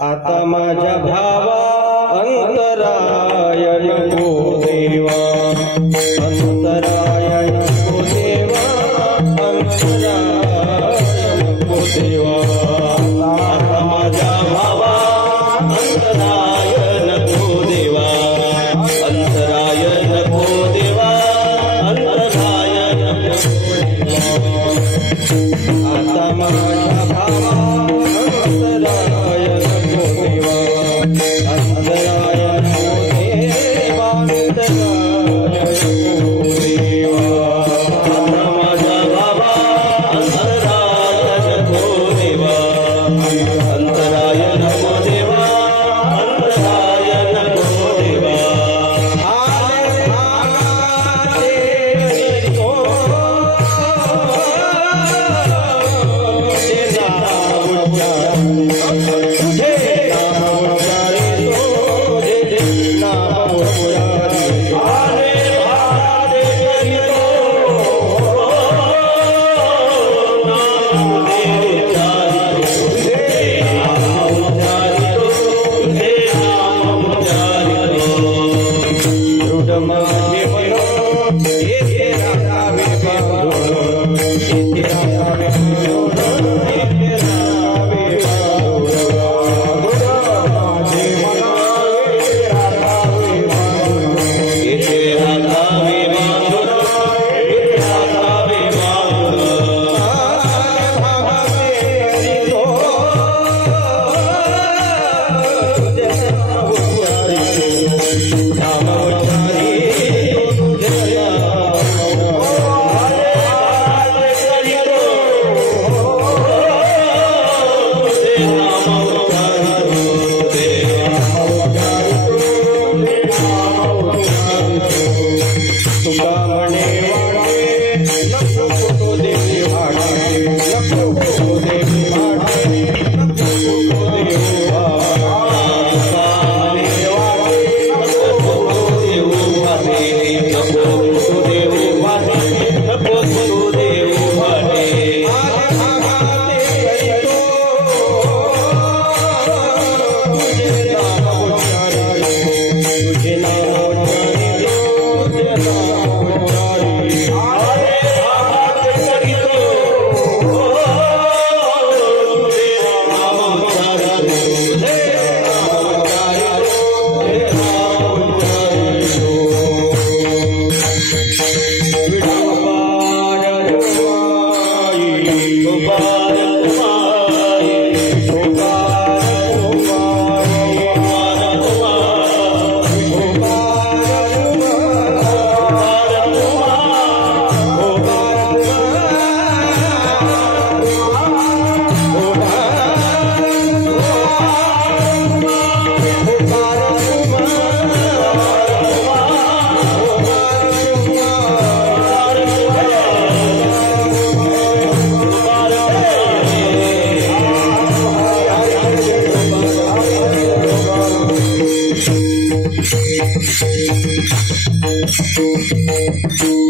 आता माझ्या भावा अंतराय नको देवा, अंतराय नको देवा, अंतराय नको देवा। आता माझ्या भावा अंतराय नको देवा, अंतराय नको देवा, अंतराय नको देवा। आता माझ्या भावा अंतराय नको देवा, अंतराय नको देवा, अंतराय नको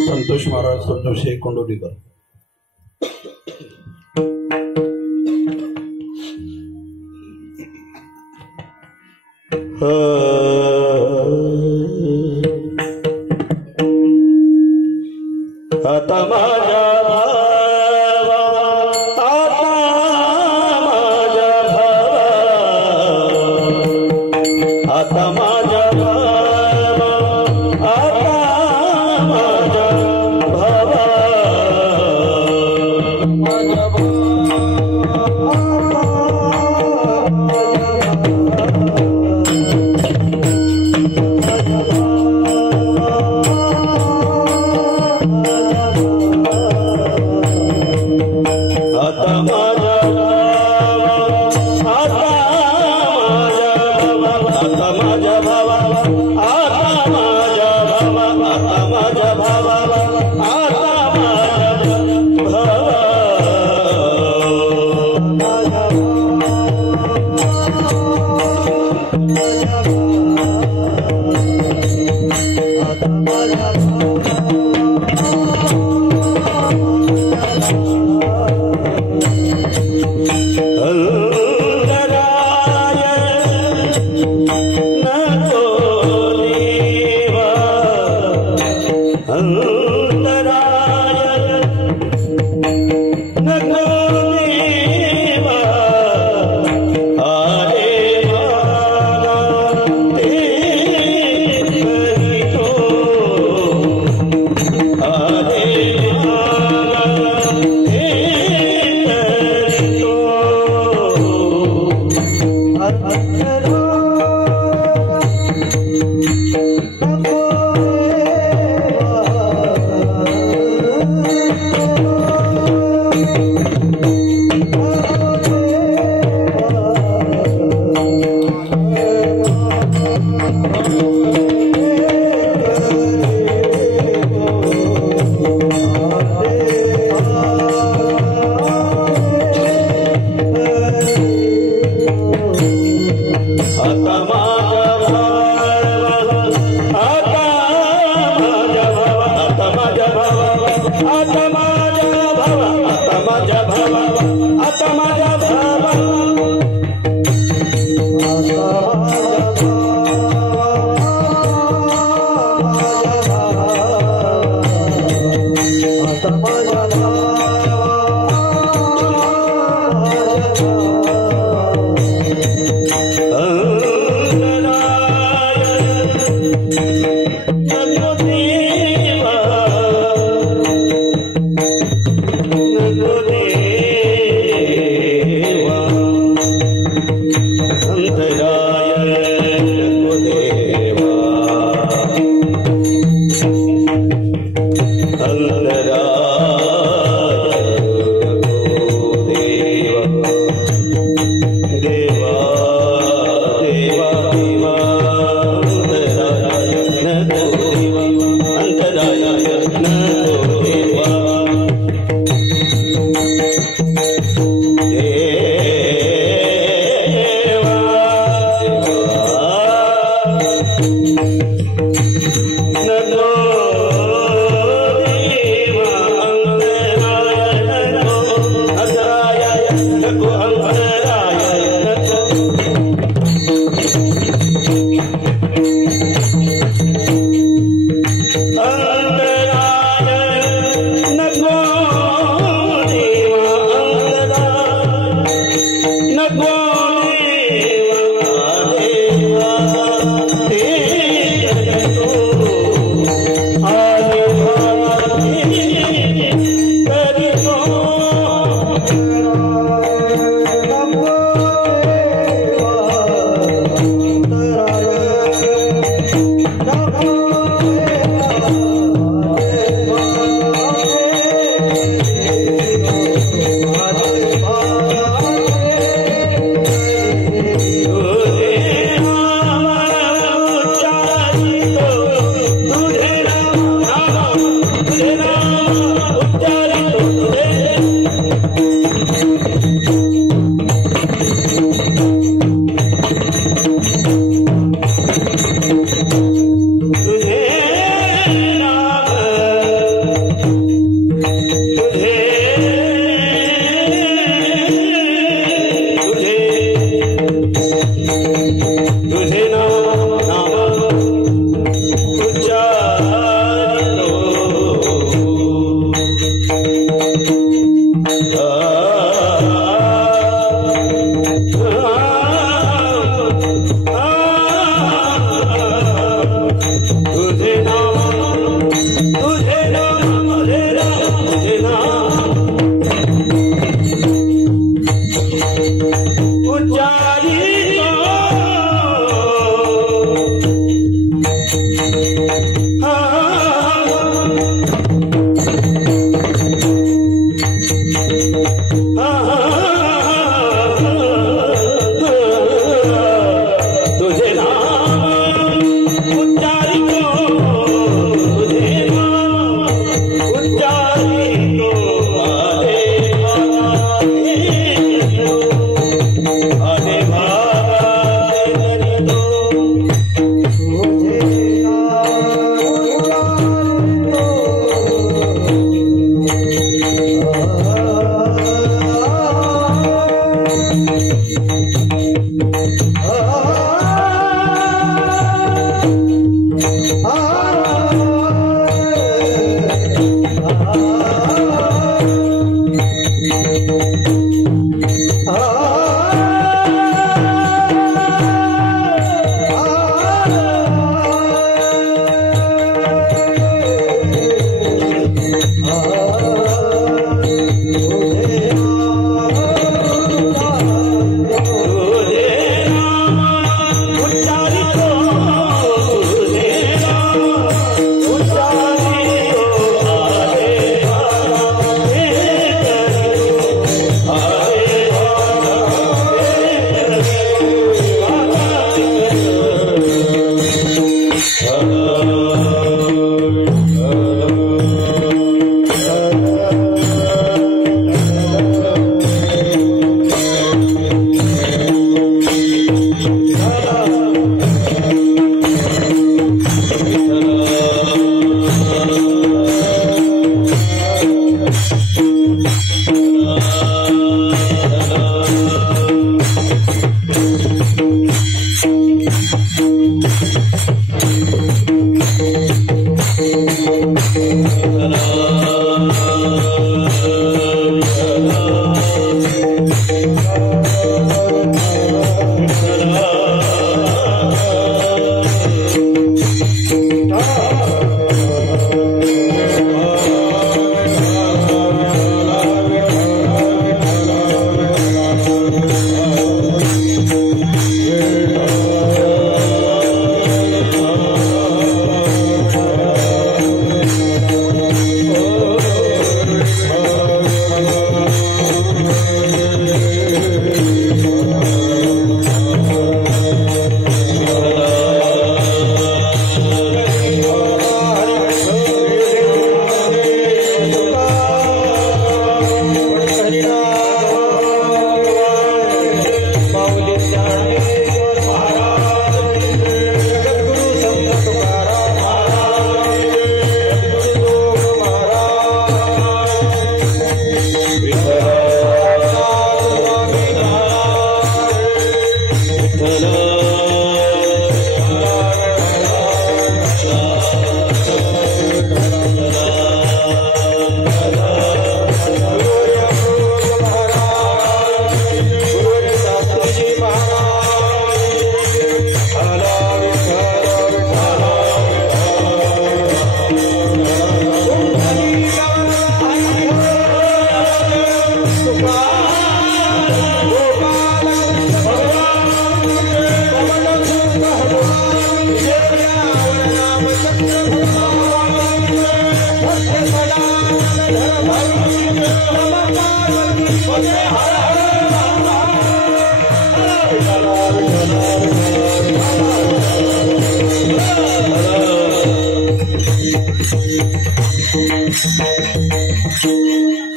संतोष महाराज संतोष शेख कोंडोलीकर। आता माझा भावा, आता माझा भावा, आता माझा भावा, आता माझा भावा, माझा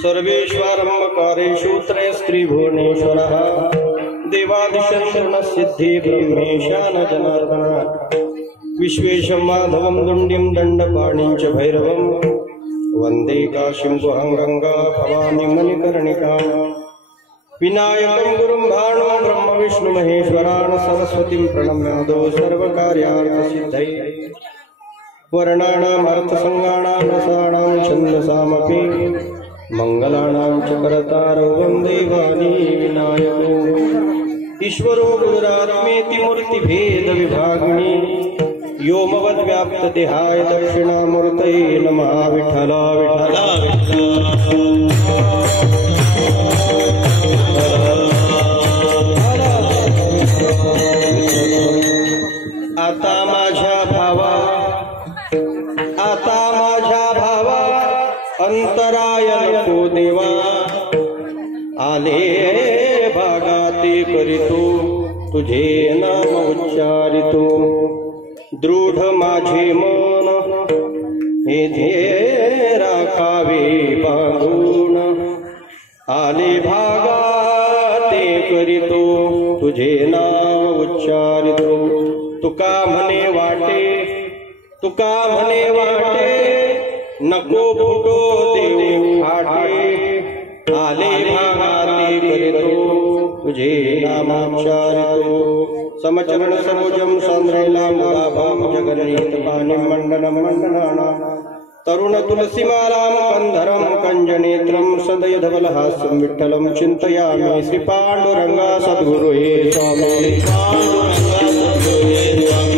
सर्वेश्वरम्बकारेषु त्रयस्त्रिभुवनेश्वरः देवादिशरणसिद्धि ब्रह्मेशान जनार्दनः विश्वेशं माधवं दुण्ड्यं दण्डपाणिं च भैरवं वन्दे काशीं गुहं गङ्गा भवानीं मणिकर्णिकां विनायकं गुरुं भाणो ब्रह्म विष्णु महेश्वरान् सरस्वतीं प्रणम्यादो सर्वकार्यार्थसिद्धये वर्णानाम् अर्थसङ्गाणां रसाणां छन्दसामपि मंगलानां च करतारो वन्दे वाणी विनायको ईश्वरो गुरुरात्मेति मूर्तिभेदविभागिनी व्योमवद्व्याप्तदेहाय दक्षिणामूर्तये नमः विठ्ठल आता माझ्या भावा अंतराय नको देवा आले भागाते करीतो तुझे नाम उच्चारितो दृढ माझे मन हे राखावे बांधून आले भागाते करीतो तुझे नाम उच्चारितो तुका म्हणे वाटे नको फुटो देव फाटे आले भागाते करीतो तुझे नामाचारितो समचरण सरोजम सांद्रैलाम्बुलाभं जगन्नीत पाणिं मण्डनं मण्डनानां तरुण तुलसीमालां कंधरं कंजनेत्रं सदयधवलहास्यं विठ्ठलं चिन्तयामि श्री पाण्डुरंगा सद्गुरु हे स्वामी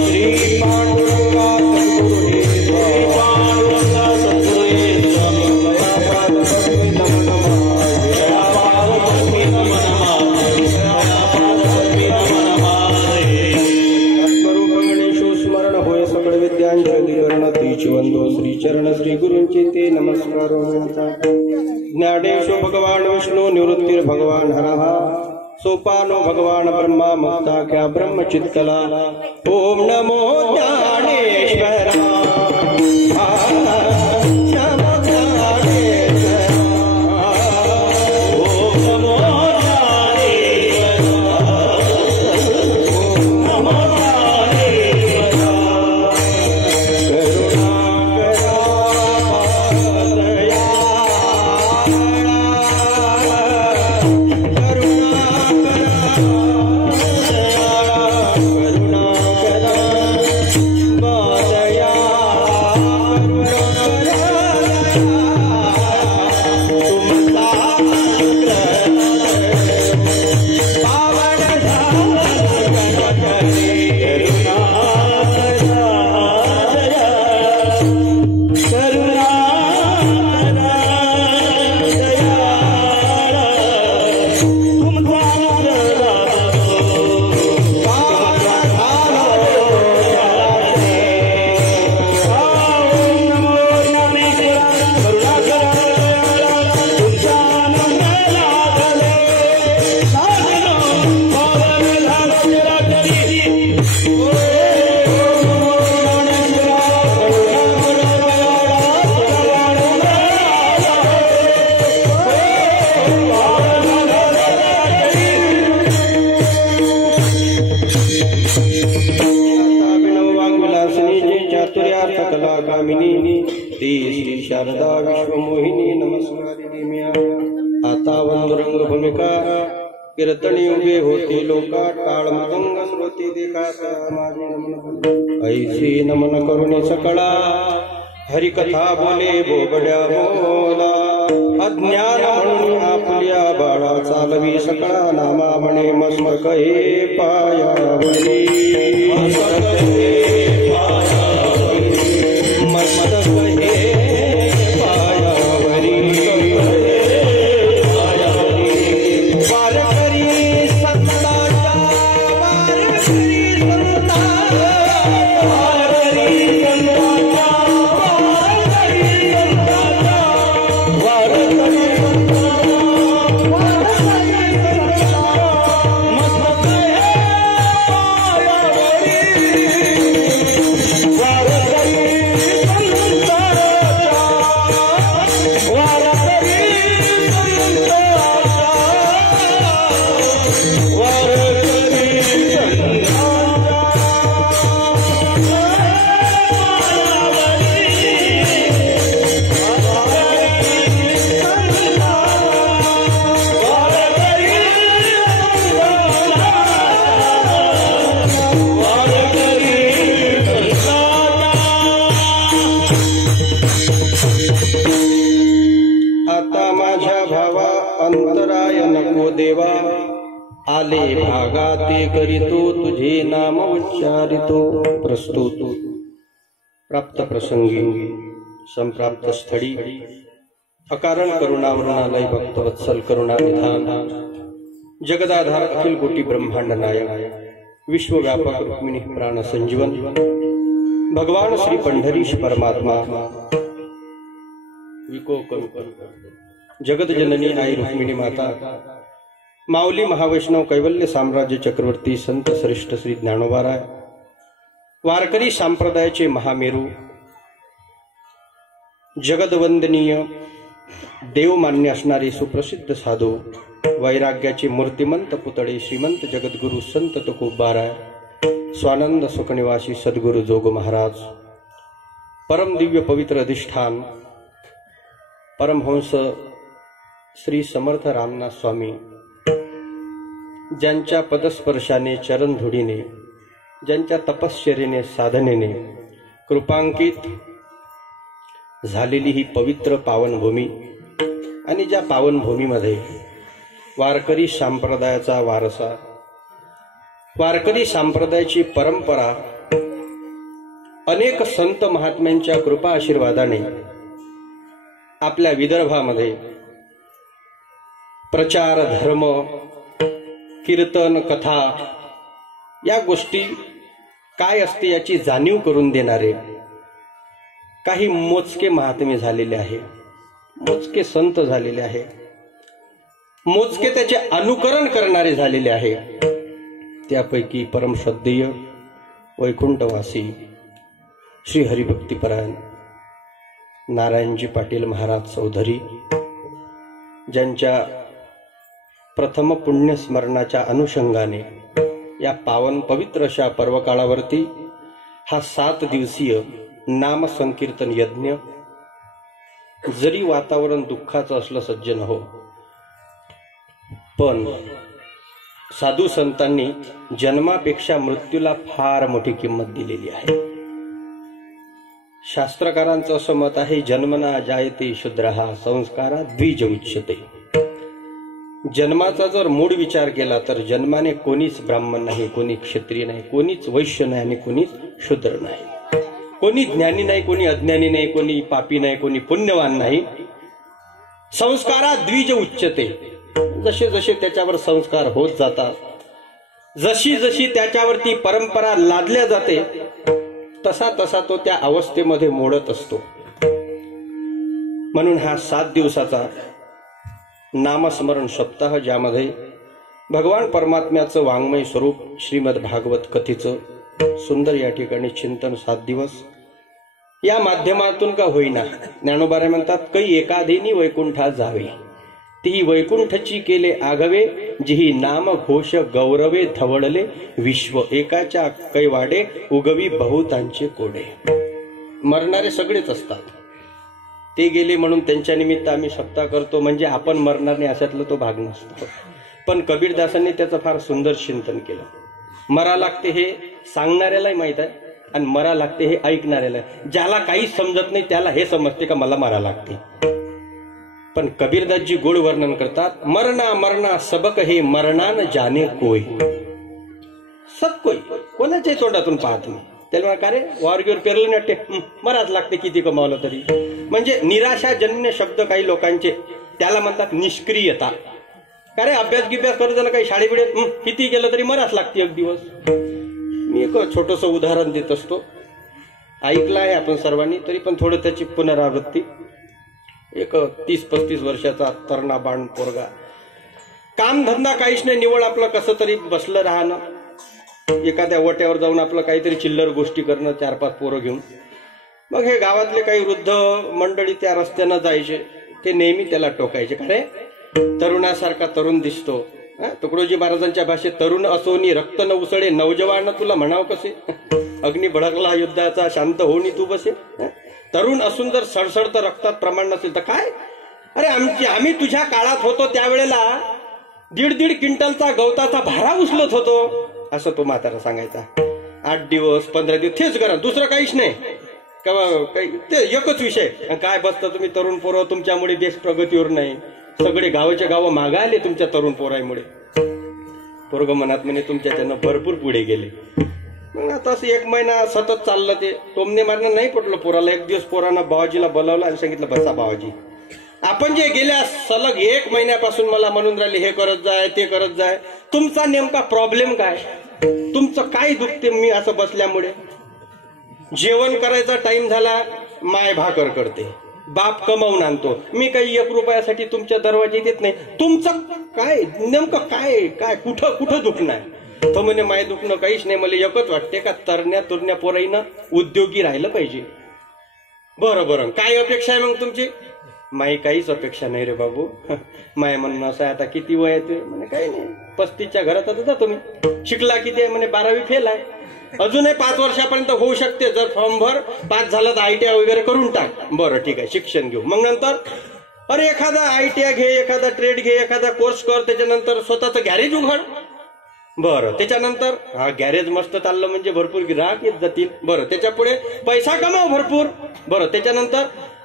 श्री पाण्डुरंगा सद्गुरु हे वंदो श्री चरण श्री गुरुंचे ते नमस्कार ज्ञानेशो भगवान विष्णु निवृत्तिर भगवान हरः सोपानो भगवान ब्रह्मा मुक्ताख्या ब्रह्म चित्कला ओम नमो ज्ञानेश्वर शारदा विश्वमोहिनी नमस्कारिणी म्या आता वंदुरंग भूमिका कीर्तनी उभे होती लोका टाळ मृदंग श्रोती देखा माझे नमन ऐसी नमन करुणे सकळा हरिकथा बोले बोबड्या बोला अज्ञान म्हणून आपल्या बाळा चालवी सकळा नामा म्हणे मस्तक हे पायावरी मस्तक हे देवा आले भागाते करीतो तुझे नाम उच्चारितो प्रस्तुत प्राप्त प्रसंगी संप्राप्त स्थळी अकारण करुणावरणालय भक्तवत्सल करुणा निधान जगदाधार अखिल कोटी ब्रह्मांड नायक विश्वव्यापक रुक्मिणी प्राण संजीवन भगवान श्री पंढरीश परमात्मा विको जगत जननी आई रुक्मिणी माता माऊली महावैष्णव कैवल्य साम्राज्य चक्रवर्ती संत श्रेष्ठ श्री ज्ञानोबाराय वारकरी संप्रदायाचे महामेरू जगदवंदनीय देवमान्य असणारे सुप्रसिद्ध साधू वैराग्याचे मूर्तिमंत पुतळे श्रीमंत जगद्गुरु संत तुकोबाराय स्वानंद सुखनिवासी सद्गुरु जोग महाराज परम दिव्य पवित्र अधिष्ठान परमहंस श्री समर्थ रामनाथ स्वामी ज्यांच्या पदस्पर्शाने चरणधुडीने ज्यांच्या तपश्चर्येने साधनेने कृपांकित झालेली ही पवित्र पावनभूमी आणि ज्या पावनभूमीमध्ये वारकरी संप्रदायाचा वारसा वारकरी संप्रदायाची परंपरा अनेक संत महात्म्यांच्या कृपा आशीर्वादाने आपल्या विदर्भामध्ये प्रचार धर्म कीर्तन कथा या गोष्टी काय असते याची जाणीव करून देणारे काही मोजके महात्मे झालेले आहे, मोजके संत झालेले आहे, मोजके त्याचे अनुकरण करणारे झालेले आहे। त्यापैकी परम श्रद्धेय वैकुंठवासी श्री हरिभक्तीपरायण नारायणजी पाटील महाराज चौधरी ज्यांच्या प्रथम पुण्यस्मरणाच्या अनुषंगाने या पावन पवित्र अशा पर्वकाळावरती हा 7 दिवसीय नाम संकीर्तन यज्ञ जरी वातावरण दुःखाचं असलं सज्जन हो, पण साधू संतांनी जन्मापेक्षा मृत्यूला फार मोठी किंमत दिलेली आहे। शास्त्रकारांचं असं मत आहे, जन्मना जायते शूद्रहा संस्कारा द्विज उच्यते। जन्माचा जर मूळ विचार केला तर जन्माने कोणीच ब्राह्मण नाही, कोणी क्षत्रिय नाही, कोणीच वैश्य नाही आणि कोणीच शूद्र नाही, कोणी ज्ञानी नाही, कोणी अज्ञानी नाही, कोणी पापी नाही, कोणी पुण्यवान नाही। संस्कारा द्विज उच्यते, जसे जसे त्याच्यावर संस्कार होत जातात, जशी जशी त्याच्यावरती परंपरा लादल्या जाते तसा तसा तो त्या अवस्थेमध्ये मोडत असतो। म्हणून हा 7 दिवसाचा नामस्मरण सप्ताह ज्यामध्ये भगवान परमात्म्याचं वाङ्मय स्वरूप श्रीमद भागवत कथेचं सुंदर या ठिकाणी चिंतन 7 दिवस या माध्यमातून का होईना ज्ञानोबाराय म्हणतात, कै एकाधीनी वैकुंठा जावे ती वैकुंठची केले आगवे, जिही नाम घोष गौरवे धवळले विश्व एकाच्या कैवाडे उगवी बहुतांचे कोडे। मरणारे सगळेच असतात, ते गेले म्हणून त्यांच्या निमित्त आम्ही सप्ताह करतो म्हणजे आपण मरणार नाही अशातला तो भाग नसतो। पण कबीरदासांनी त्याचं फार सुंदर चिंतन केलं। मरा लागते हे सांगणाऱ्यालाही माहित आहे आणि मरा लागते हे ऐकणाऱ्याला, ज्याला काहीच समजत नाही त्याला हे समजते का मला मरा लागते। पण कबीरदासजी गोड वर्णन करतात, मरना मरना सबक हे मरणा न जाने कोई, सब कोई कोणाच्याही तोंडातून पाहत नाही। त्याला का रे वारगीवर पेरलं नाट्य मराच लागते किती कमावलं तरी, म्हणजे निराशाजन्य शब्द काही लोकांचे त्याला म्हणतात निष्क्रियता। का रे अभ्यास गिभ्यास करत ना काही शाळेबिडे किती केलं तरी मराच लागते एक दिवस। मी एक छोटस उदाहरण देत असतो, ऐकलं आहे आपण सर्वांनी, तरी पण थोडं त्याची पुनरावृत्ती। एक 30-35 वर्षाचा तरणा बाण पोरगा, काम धंदा काहीच नाही, निवड आपलं कसं तरी बसलं राहणं, एखाद्या वट्यावर जाऊन आपलं काहीतरी चिल्लर गोष्टी करणं 4-5 पोरं घेऊन। मग हे गावातले काही वृद्ध मंडळी त्या रस्त्यानं जायचे, ते नेहमी त्याला टोकायचे, का रे तरुणासारखा तरुण दिसतो, तुकडोजी महाराजांच्या भाषेत तरुण असोनी रक्त न उसळे नवजवान तुला म्हणाव कसे, अग्नी भडकला युद्धाचा शांत होणी तू बसे। तरुण असून जर सडसडत रक्तात प्रमाण नसेल तर काय, अरे आम्ही तुझ्या काळात होतो त्यावेळेला 1.5 क्विंटलचा गवताचा भारा उचलत होतो, असं तो म्हातारा सांगायचा। 8 दिवस 15 दिवस तेच करा, दुसरं काहीच नाही, काही ते एकच विषय। काय बसता तुम्ही तरुण पोरं, तुमच्यामुळे देश प्रगतीवर नाही, सगळे गावाच्या गाव मागा आले तुमच्या तरुण पोरामुळे. पोरग मनात म्हणे तुमच्याच्यानं भरपूर पुढे गेले. मग आता असं 1 महिना सतत चाललं. ते टोमणे मारणं नाही पटलं पोराला. एक दिवस पोरानं बाबाजीला बोलावलं आणि सांगितलं, बसा बाबाजी, आपण जे गेल्या सलग 1 महिन्यापासून मला म्हणून राहिले हे करत जाय ते करत जाय, तुमचा नेमका प्रॉब्लेम काय, तुमचं काय दुखते मी असं बसल्यामुळे. जेवण करायचा टाइम झाला, माय भाकर करते, बाप कमावून आणतो, मी काही 1 रुपयासाठी तुमच्या दरवाजे देत नाही. तुमचं काय नेमकं काय काय कुठं कुठं दुखणं आहे. तो म्हणे माय दुखणं काहीच नाही, मला एकच वाटते का तरण्या तुरण्या पोराईनं उद्योगी राहिलं पाहिजे. बरं बरं, काय अपेक्षा आहे मग तुमची. माई काहीच अपेक्षा नाही रे बाबू. माय म्हणणं असं आहे, आता किती वय येते म्हणे, काही नाही 35च्या घरात आता जातो मी. शिकला किती आहे म्हणे, 12वी फेल आहे, अजूनही 5 वर्षापर्यंत होऊ शकते. जर फॉर्म भर, पास झालं तर ITI वगैरे करून टाक. बरं ठीक आहे, शिक्षण घेऊ. मग नंतर अरे एखादा ITI घे, एखादा ट्रेड घे, एखादा कोर्स कर, त्याच्यानंतर स्वतःचं गॅरेज उघड. बरं त्याच्यानंतर हा गॅरेज मस्त चाललं म्हणजे भरपूर ग्राहक येत जातील. बरं त्याच्या पुढे पैसा कमाव भरपूर. बरं त्याच्यानंतर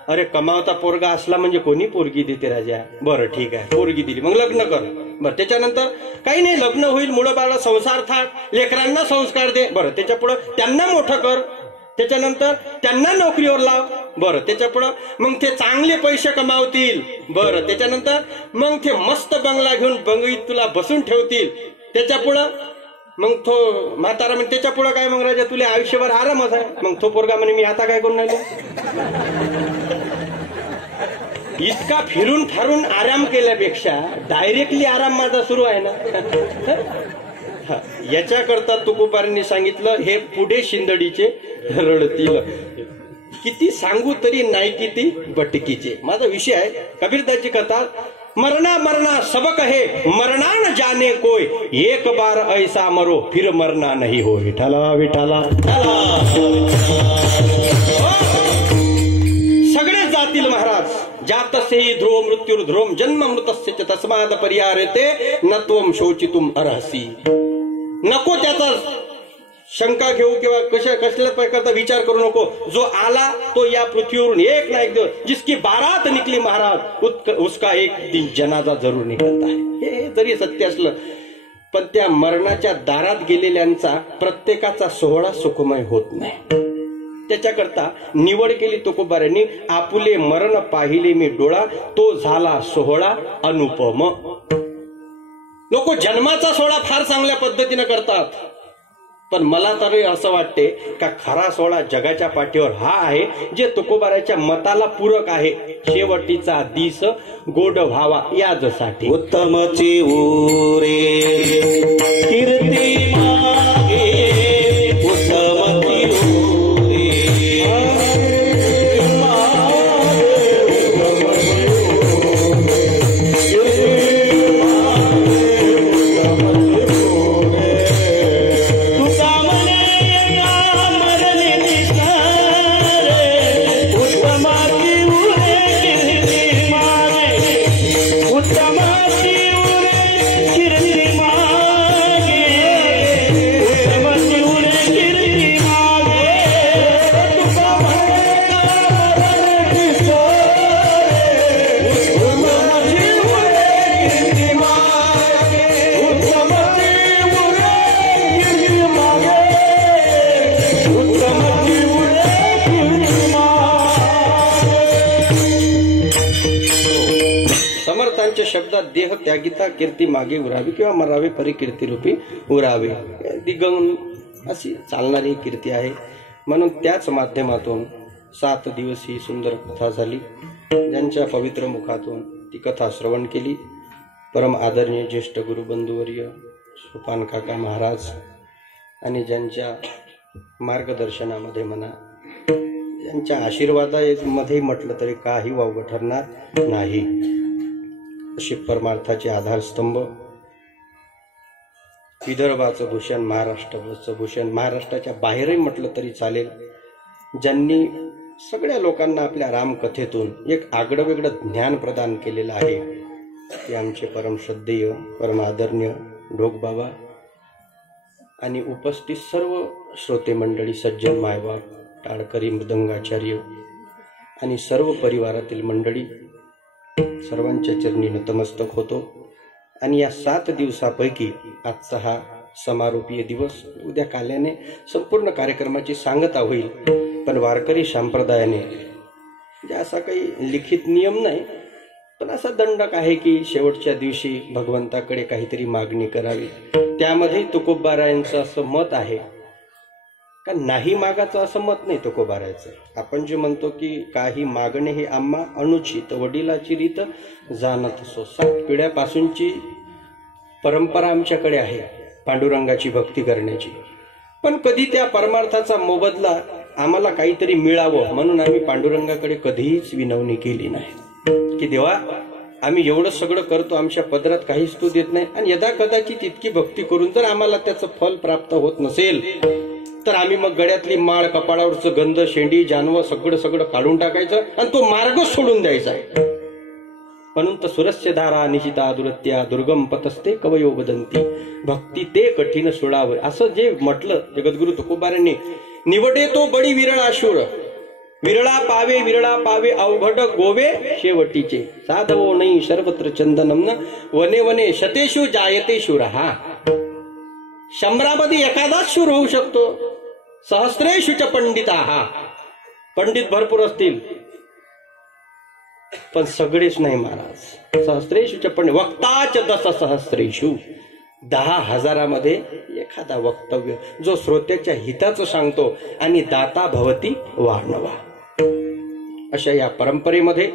अरे कमावता पोरगा असला म्हणजे कोणी पोरगी देते राजा. बरं ठीक आहे, पोरगी दिली, मग लग्न कर. बरं त्याच्यानंतर काही नाही, लग्न होईल, मुलं बाळ संसार थाट, लेकरांना संस्कार दे. बरं त्याच्या पुढे त्यांना मोठं कर. त्याच्यानंतर त्यांना नोकरीवर लाव. बरं त्याच्या पुढे मग ते चांगले पैसे कमावतील. बरं त्याच्यानंतर मग ते मस्त बंगला घेऊन बंगलीत तुला बसून ठेवतील. त्याच्या पुढं मग तो म्हातारा म्हणजे त्याच्या पुढे काय मग राजा तुला आयुष्यभर आरामच आहे. मग तो पोरगा म्हणे मी आता काय करून राहिलो. इतका फिरून फारून आराम केल्यापेक्षा डायरेक्टली आराम माझा सुरू आहे ना. याच्याकरता तुकोबारांनी सांगितलं, हे पुढे शिंदडीचे रडतील, किती सांगू तरी नाही किती बटकीचे. माझा विषय आहे कबीरदासजी कथा, मरना मरना सबक है, मरना न जाने कोई, एक बार ऐसा मरो फिर मरना नहीं हो. विठाला विठाला सगळे जातील महाराज. जातस्यहि ध्रुव मृत्युर ध्रुवम जन्म मृतस्य च तस्माद पर्यायते न त्वम शोचितुम अर्हसि. नको त्याचा शंका घेऊ किंवा कसल्या प्रकारचा विचार करू नको. जो आला तो या पृथ्वीवरून एक ना एक दिवस, जिसकी बारात निकली महाराज उसका एक दिन जनाजा जरूर निकलता है. हे जरी सत्य असलं पण त्या मरणाच्या दारात गेलेल्यांचा प्रत्येकाचा सोहळा सुखमय होत नाही. त्याच्याकरता निवड केली तुकोबारांनी, आपुले मरण पाहिले मी डोळा, तो झाला सोहळा अनुपम. लोक जन्माचा सोहळा फार चांगल्या पद्धतीने करतात, पण मला तरी असं वाटते का खरा सोहळा जगाच्या पाठीवर हा आहे जे तुकोबाराच्या मताला पूरक आहे. शेवटीचा दिस गोड व्हावा यासाठी उत्तमची उरे कीर्ती मागे, उत्तमची उरे शब्दात देह त्यागिता कीर्ती मागे उरावी किंवा मरावे परी कीर्ती रूपी उरावे. दिगंग अशी चालणारी कीर्ती आहे. म्हणून त्याच माध्यमातून 7 दिवस ही सुंदर कथा झाली. ज्यांच्या पवित्र मुखातून ती कथा श्रवण केली परम आदरणीय ज्येष्ठ गुरुबंधुवर्य सोपान काका महाराज आणि ज्यांच्या मार्गदर्शनामध्ये म्हणा, ज्यांच्या आशीर्वादामध्ये म्हटलं तरी काही वावगं ठरणार नाही अशी परमार्थाचे आधारस्तंभ, विदर्भाचं भूषण, महाराष्ट्राचं भूषण, महाराष्ट्राच्या बाहेरही म्हटलं तरी चालेल, ज्यांनी सगळ्या लोकांना आपल्या रामकथेतून एक आगळंवेगळं ज्ञान प्रदान केलेलं आहे, ते आमचे परम श्रद्धेय परम आदरणीय ढोकबाबा आणि उपस्थित सर्व श्रोते मंडळी, सज्जन मायबाप, टाळकरी, मृदंगाचार्य आणि सर्व परिवारातील मंडळी, सर्वांच्या चरणी नतमस्तक होतो आणि या 7 दिवसापैकी आजचा हा समारोपीय दिवस. उद्या काल्याने संपूर्ण कार्यक्रमाची सांगता होईल, पण वारकरी संप्रदायाने म्हणजे असा काही लिखित नियम नाही, पण असा दंडक आहे की शेवटच्या दिवशी भगवंताकडे काहीतरी मागणी करावी. त्यामध्ये तुकोबारायांचं असं मत आहे का नाही मागाचं असं मत नाही तुकोबारायचं. आपण जे म्हणतो की काही मागणे हे आम्हा अनुचित, वडिलाची रीत जाणत असो. 7 पिढ्यापासूनची परंपरा आमच्याकडे आहे पांडुरंगाची भक्ती करण्याची, पण कधी त्या परमार्थाचा मोबदला आम्हाला काहीतरी मिळावं म्हणून आम्ही पांडुरंगाकडे कधीच विनवणी केली नाही की देवा आम्ही एवढं सगळं करतो, आमच्या पदरात काहीच तू देत नाही, आणि यदा कदाचित इतकी भक्ती करून जर आम्हाला त्याचं फल प्राप्त होत नसेल तर आम्ही मग गळ्यातली माळ, कपाळावरचं गंध, शेंडी, जानवं सगळं काढून टाकायचं आणि तो मार्ग सोडून द्यायचा. म्हणून तर सुरस्य धारा निशिता दुरत्या दुर्गम पतस्ते कवयो वदंती भक्ती ते कठीण सोडावं असं जे म्हटलं जगद्गुरु तुकोबारांनी. निवडे तो बडी विरळाशूर, विरळा पावे अवघड गोवे शेवटीचे, साधवो नाही सर्वत्र चंदनम न वने वने शतेषु जायते शूर. हा 100मध्ये एखादाच शूर होऊ शकतो. सहस्रेषु च पंडिता, हा पंडित भरपूर असतील पण सगळेच नाही महाराज. सहस्रेषु च पंडित वक्ताच 10 सहस्रेषु, 10,000मध्ये एखादा वक्तव्य जो श्रोत्याच्या हिताचं सांगतो आणि दाता भवती वारणवा. अशा या परंपरेमध्ये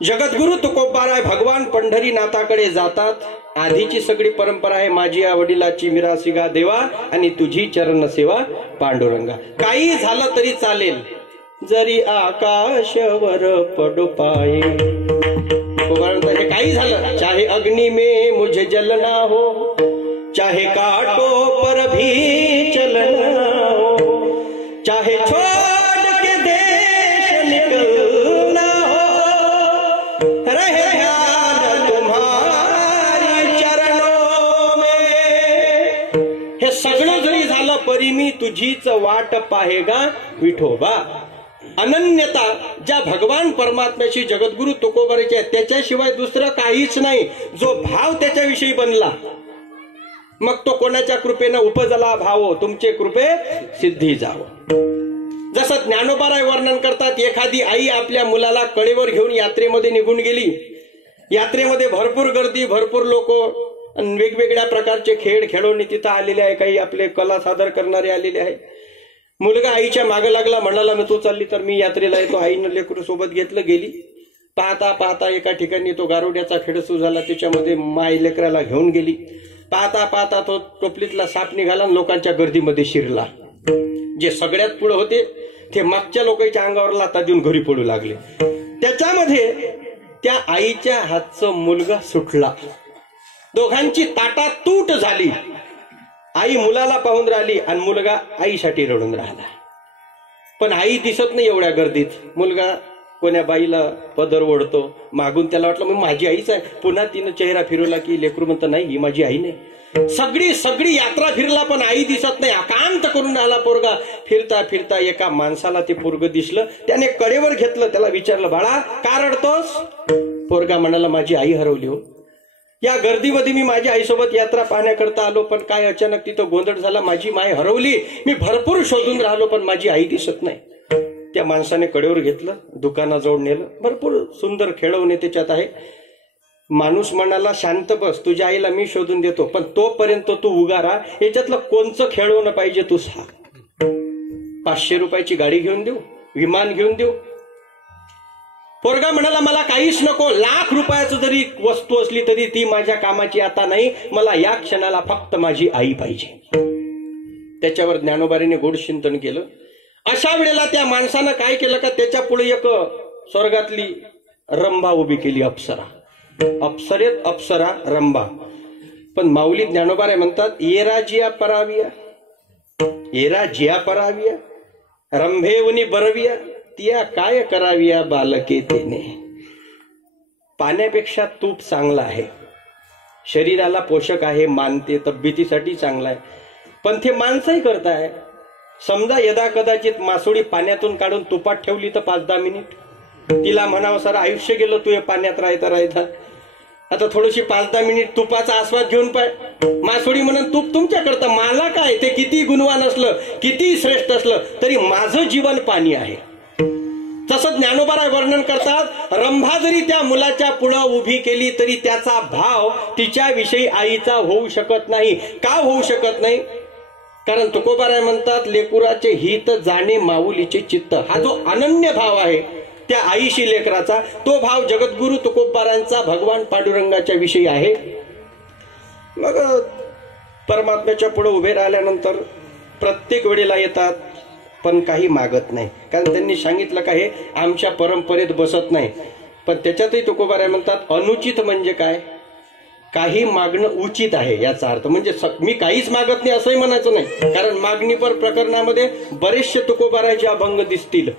जगद्गुरु तुकोबाराय भगवान पंढरीनाथाकडे जातात. आधीची सगळी परंपरा आहे माझी या वडिलाची मिरासिगा देवा आणि तुझी चरण सेवा पांडुरंगा. काही झालं तरी चालेल जरी आकाशवर पडो पाये. हे काही झालं चाहे अग्नि में मुझे जलना हो, चाहे कांटों पर भी चलना हो, चाहे छोड़ के देश निकलना हो, रहे ध्यान तुम्हारी चरणों में. हे सगळं जरी झालं परी मी तुझीच वाट पाहेगा विठोबा. अनन्यता ज्या भगवान परमात्म्याशी जगद्गुरु तुकोबाराचे आहे त्याच्याशिवाय दुसरं काहीच नाही. जो भाव त्याच्याविषयी बनला मग तो कोणाच्या कृपेनं उपजला भावो तुमचे कृपे सिद्धी जावो. जसं ज्ञानोबाराय वर्णन करतात, एखादी आई आपल्या मुलाला कळेवर घेऊन यात्रेमध्ये निघून गेली. यात्रेमध्ये भरपूर गर्दी, भरपूर लोक, वेगवेगळ्या प्रकारचे खेळ खेळवणी तिथं आलेले आहे, काही आपले कला सादर करणारे आलेले आहे. मुलगा आईच्या मागं लागला, म्हणाला मी तू चालली तर मी यात्रेला येतो. आईनं लेकरू सोबत घेतलं, गेली. पाहता पाहता एका ठिकाणी तो गारुड्याचा खेळ सुरू झाला, त्याच्यामध्ये माय लेकराला घेऊन गेली. पाहता पाहता तो टोपलीतला साप निघाला, लोकांच्या गर्दीमध्ये शिरला. जे सगळ्यात पुढे होते ते मागच्या लोकांच्या अंगावर लाथा देऊन घरी पडू लागले. त्याच्यामध्ये त्या आईच्या हातचा मुलगा सुटला. दोघांची ताटातूट झाली. आई मुलाला पाहून राहिली आणि मुलगा आईसाठी रडून राहिला. पण आई दिसत नाही एवढ्या गर्दीत. मुलगा कोण्या बाईला पदर ओढतो मागून, त्याला वाटलं मग माझी आईच आहे. पुन्हा तिनं चेहरा फिरवला की लेकरू म्हणतं नाही ही माझी आई नाही. सगळी यात्रा फिरला पण आई दिसत नाही. आकांत करून राहिला पोरगा. फिरता फिरता एका माणसाला ते पोरग दिसलं. त्याने कडेवर घेतलं, त्याला विचारलं बाळा का रडतोस. पोरगा म्हणाला माझी आई हरवली हो. या गर्दीमध्ये मी माझ्या आईसोबत यात्रा पाहण्याकरता आलो, पण काय अचानक तिथं गोंधळ झाला, माझी माय हरवली. मी भरपूर शोधून राहिलो पण माझी आई दिसत नाही. त्या माणसाने कडेवर घेतलं, दुकानाजवळ नेलं. भरपूर सुंदर खेळवणे त्याच्यात आहे. माणूस म्हणाला शांत बस, तुझ्या आईला मी शोधून देतो, पण तोपर्यंत तू उगा राहा. याच्यातलं कोणचं खेळवणं पाहिजे तू सांग. 500 रुपयाची गाडी घेऊन देऊ, विमान घेऊन देऊ. पोरगा म्हणाला मला काहीच नको. 1,00,000 रुपयाचं जरी वस्तू असली तरी ती माझ्या कामाची आता नाही. मला या क्षणाला फक्त माझी आई पाहिजे. त्याच्यावर ज्ञानोबारीने गोड चिंतन केलं. अशा वेळेला त्या माणसानं काय केलं का त्याच्या पुढे एक स्वर्गातली रंभा उभी केली. अप्सरेत अप्सरा रंभा. पण माऊली ज्ञानोबाराय म्हणतात येरा जिया पराविया, येरा जिया पराविया रंभेवनी बरविया, तिया काय कराविया बालके तेने. पाण्यापेक्षा तूप चांगला आहे, शरीराला पोषक आहे, मानते तब्येतीसाठी चांगला आहे, पण ते माणसंही करताय. समजा यदा कदाचित मासोळी पाण्यातून काढून तुपात ठेवली तर 5-10 मिनिट तिला म्हणावं सर आयुष्य गेलं तू हे पाण्यात राहता राहता, आता थोडीशी 5-10 मिनिट तुपाचा आस्वाद घेऊन पाय. मासोळी म्हणून तूप तुमच्याकरता, मला काय, ते किती गुणवान असलं किती श्रेष्ठ असलं तरी माझं जीवन पाणी आहे. तसं ज्ञानोबाराय वर्णन करतात, रंभा जरी त्या मुलाच्या पुढं उभी केली तरी त्याचा भाव तिच्याविषयी आईचा होऊ शकत नाही. का होऊ शकत नाही? कारण तुकोबाराय म्हणतात, लेकुराचे हित जाणे माऊलीचे चित्त. हा जो अनन्य भाव आहे त्या आईशी लेकराचा, तो भाव जगद्गुरु तुकोबारायांचा भगवान पांडुरंगाच्या विषयी आहे. मग परमात्म्याच्या पुढे उभे राहिल्यानंतर प्रत्येक वेळेला येतात पण काही मागत नाही, कारण त्यांनी सांगितलं का हे आमच्या परंपरेत बसत नाही. पण त्याच्यातही तुकोबाराय म्हणतात, अनुचित म्हणजे काय, काही मागणं उचित आहे याचा अर्थ. म्हणजे मी काहीच मागत नाही असंही म्हणायचं नाही, कारण मागणीपर प्रकरणामध्ये बरेचसे तुकोबारायचे अभंग दिसतील.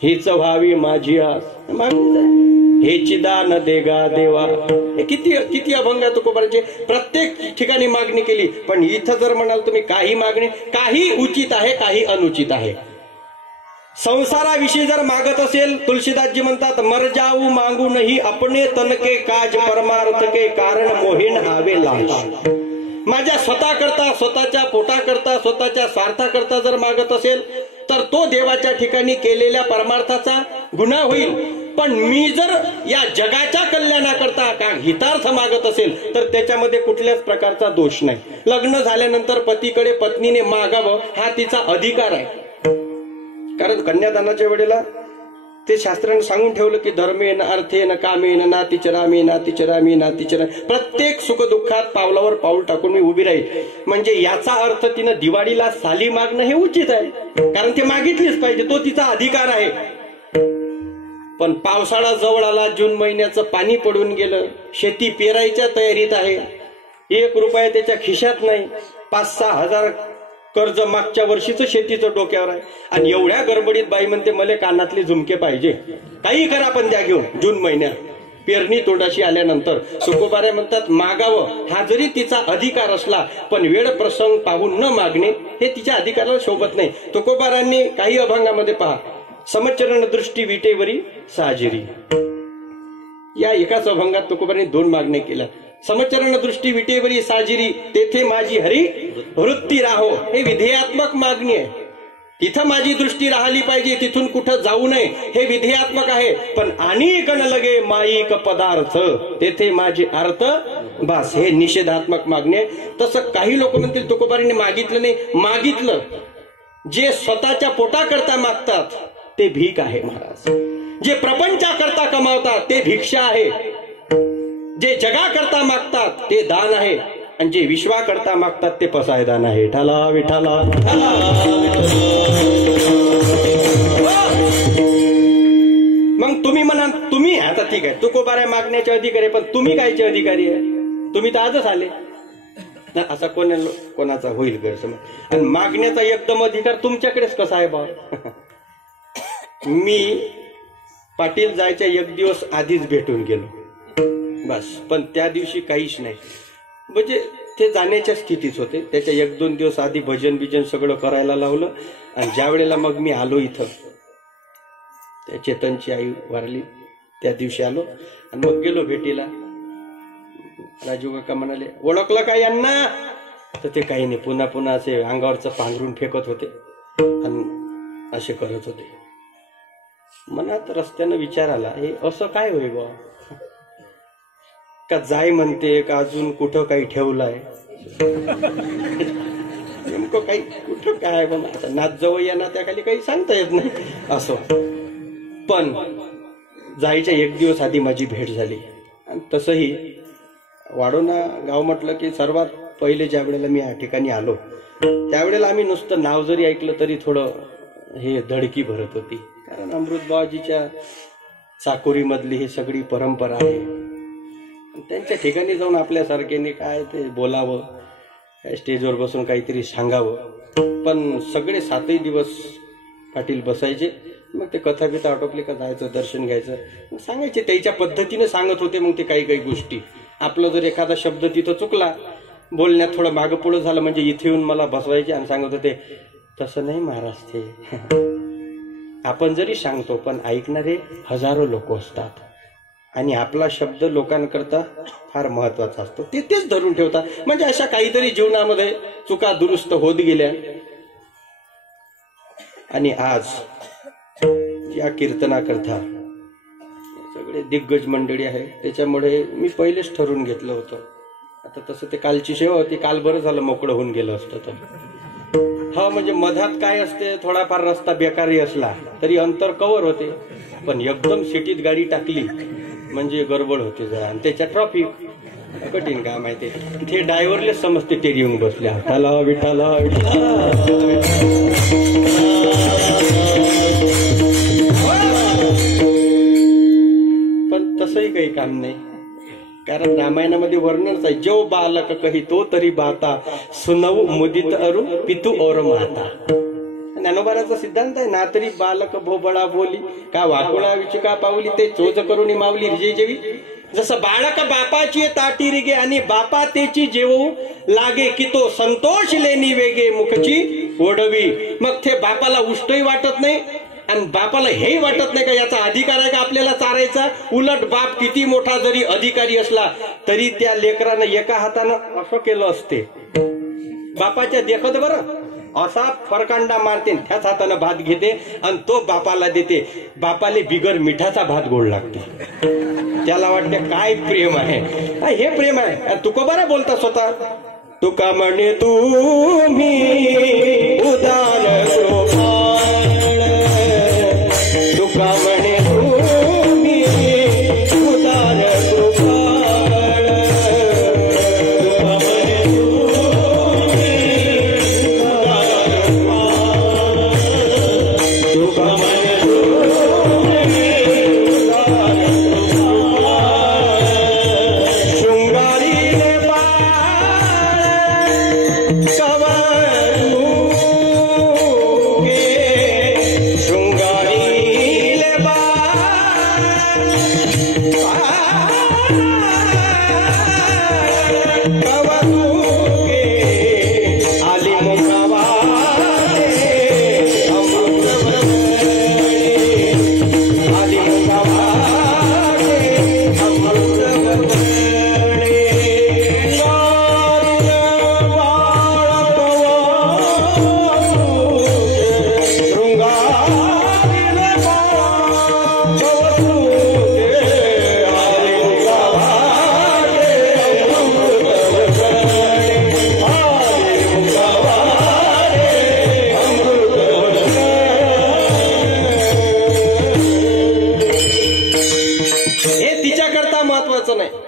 हीच व्हावी माझी आस, हेची दान देगा देवा, हे किती किती अभंग आहे तुकोबाराचे. प्रत्येक ठिकाणी मागणी केली, पण इथं जर म्हणाल तुम्ही काही मागणी, काही उचित आहे काही अनुचित आहे. संसाराविषयी जर मागत असेल, तुलसीदासजी म्हणतात, मर जाऊ मागू नाही अपने तनके काज परमार्थ के कारण मोहीन आवे लाज. माझ्या स्वतः करता, स्वतःच्या पोटा करता, स्वतःच्या स्वार्था करता जर मागत असेल तर तो देवाच्या ठिकाणी केलेल्या परमार्थाचा गुन्हा होईल. पण मी जर या जगाच्या कल्याणाकरता का हितार्थ मागत असेल तर त्याच्यामध्ये कुठल्याच प्रकारचा दोष नाही. लग्न झाल्यानंतर पतीकडे पत्नीने मागावं हा तिचा अधिकार आहे. कारण कन्यादानाच्या वेळेला ते शास्त्राने सांगून ठेवलं की धर्मेन अर्थेन कामेन नातिचरामी नातिचरामी नातिचरा, प्रत्येक सुखदुःखात पावलावर पाऊल टाकून मी उभी राहील. म्हणजे याचा अर्थ तिनं दिवाळीला साली मागणं हे उचित आहे, कारण ते मागितलीच पाहिजे, तो तिचा अधिकार आहे. पण पावसाळा जवळ आला, जून महिन्याचं पाणी पडून गेलं, शेती पेरायच्या तयारीत आहे, 1 रुपया त्याच्या खिशात नाही, 5-6 हजार कर्ज मागच्या वर्षीचं शेतीचं डोक्यावर आहे. आणि एवढ्या गडबडीत बाई म्हणते मला कानातले झुमके पाहिजे, काही करा पण द्या घेऊन. जून महिन्यात पेरणी तोंडाशी आल्यानंतर तुकोबाराय म्हणतात, मागावं हा जरी तिचा अधिकार असला पण वेळ प्रसंग पाहून न मागणे हे तिच्या अधिकाराला शोभत नाही. तुकोबारांनी काही अभंगामध्ये पहा, समचरण दृष्टी विटेवरी साजिरी, या एकाच अभंगात तुकोबारांनी 2 मागण्या केल्या. समचरण दृष्टी विटेवरी साजिरी, तेथे माझी हरी वृत्ती राहो, हे विधेयात्मक मागणी आहे. तिथं माझी दृष्टी राहिली पाहिजे, तिथून कुठं जाऊ नये, हे विधेयात्मक आहे. पण आणि कण लगे माईक पदार्थ, तेथे माझे अर्थ बास, हे निषेधात्मक मागणी आहे. तसं काही लोक म्हणतील तुकोबारांनी मागितलं नाही. मागितलं, जे स्वतःच्या पोटाकरता मागतात ते भीक आहे महाराज. जे प्रपंचाकरता कमावतात ते भिक्षा आहे. जे जगाकरता मागतात ते दान आहे, आणि जे विश्वाकरता मागतात ते पसायदान आहे. विठाला विठाला. मग तुम्ही म्हणा, तुम्ही आता ठीक आहे तुकोबाराय मागण्याचे अधिकारी, पण तुम्ही कायचे अधिकारी आहे? तुम्ही तर आजच आले ना, असा कोणाचा होईल गैरसमज. आणि मागण्याचा एकदम अधिकार तुमच्याकडेच कसा आहे बा? मी पाटील जायच्या 1 दिवस आधीच भेटून गेलो बस, पण त्या दिवशी काहीच नाही. म्हणजे ते जाण्याच्या स्थितीच होते. त्याच्या 1-2 दिवस आधी भजन बिजन सगळं करायला लावलं. आणि ज्या वेळेला मग मी आलो इथं, त्या चेतनची आई वारली त्या दिवशी आलो आणि मग गेलो भेटीला. राजू काका म्हणाले, ओळखलं का यांना? तर ते काही नाही, पुन्हा पुन्हा असे अंगावरचं पांघरून फेकत होते आणि असे करत होते. मनात रस्त्यानं विचार आला, हे असं काय होय बा? का जाय म्हणते का अजून कुठं काही ठेवलंय? नेमकं काही कुठं काय बा? नाच जवळ या नात्याखाली काही सांगता येत नाही असं. पण जायच्या 1 दिवस आधी माझी भेट झाली. आणि तसंही वाडोना गाव म्हटलं की सर्वात पहिले ज्या वेळेला मी या ठिकाणी आलो त्यावेळेला आम्ही नुसतं नाव जरी ऐकलं तरी थोडं हे धडकी भरत होती. कारण अमृतबाबाजीच्या चाकोरीमधली ही सगळी परंपरा आहे. त्यांच्या ठिकाणी जाऊन आपल्यासारख्याने काय ते बोलावं, काय स्टेजवर बसून काहीतरी सांगावं. पण सगळे 7ही दिवस पाटील बसायचे. मग ते कथा बिथा आटोपली का जायचं, दर्शन घ्यायचं, मग सांगायचे. त्याच्या पद्धतीने सांगत होते. मग ते काही काही गोष्टी, आपलं जर एखादा शब्द तिथं चुकला, बोलण्यात थोडं मागं पुढं झालं म्हणजे इथे येऊन मला बसवायचे आणि सांगत होते, तसं नाही महाराज, ते आपण जरी सांगतो पण ऐकणारे हजारो लोक असतात आणि आपला शब्द लोकांकरता फार महत्वाचा असतो, तेच धरून ठेवतात. म्हणजे अशा काहीतरी जीवनामध्ये चुका दुरुस्त होत गेल्या. आणि आज या कीर्तनाकरता सगळे दिग्गज मंडळी आहे, त्याच्यामुळे मी पहिलेच ठरवून घेतलं होतं. आता तसं ते कालची सेवा होती, काल बरं झालं मोकळं होऊन गेलं असतं तर. हा म्हणजे मधात काय असते, थोडाफार रस्ता बेकारी असला तरी अंतर कव्हर होते, पण एकदम सिटीत गाडी टाकली म्हणजे गडबड होते जरा, आणि त्याच्या ट्रॉफिक कठीण काम आहे ते ड्रायव्हरलेच समजते ते येऊन बसले विठाला विठाला पण तसंही काही काम नाही, कारण रामायणामध्ये वर्णनच आहे, जो बालक कही तो तरी बाता सुनवू मुदित अरु पितू और माता. ज्ञानोबाराचा सिद्धांत आहे ना, तरी बालक भोबळा बोली का वाकुळा विचुका पावली ते चोज करून मावली रिजे जेवी. जसं बाळक बापाची ताटी रिगे आणि बापा तेची जेवू लागे की तो संतोष लेनी वेगे मुखची ओढवी. मग ते बापाला उष्टही वाटत नाही आणि बापाला हेही वाटत नाही का याचा अधिकार आहे का आपल्याला चारायचा. उलट बाप किती मोठा जरी अधिकारी असला तरी त्या लेकरानं एका हातानं असं केलं असते, बापाच्या देखत बरं असा फरकांडा मारते, त्याच हातानं भात घेते आणि तो बापाला देते. बापाले बिगर मिठाचा भात गोड लागते, त्याला वाटते काय प्रेम आहे. हे प्रेम आहे. तुकोबारा बोलता स्वतः, तुका म्हणे तुम्ही उदार कृपाळ, तुका म्हणे तुम्ही उदार कृपाळ, तुका म्हणे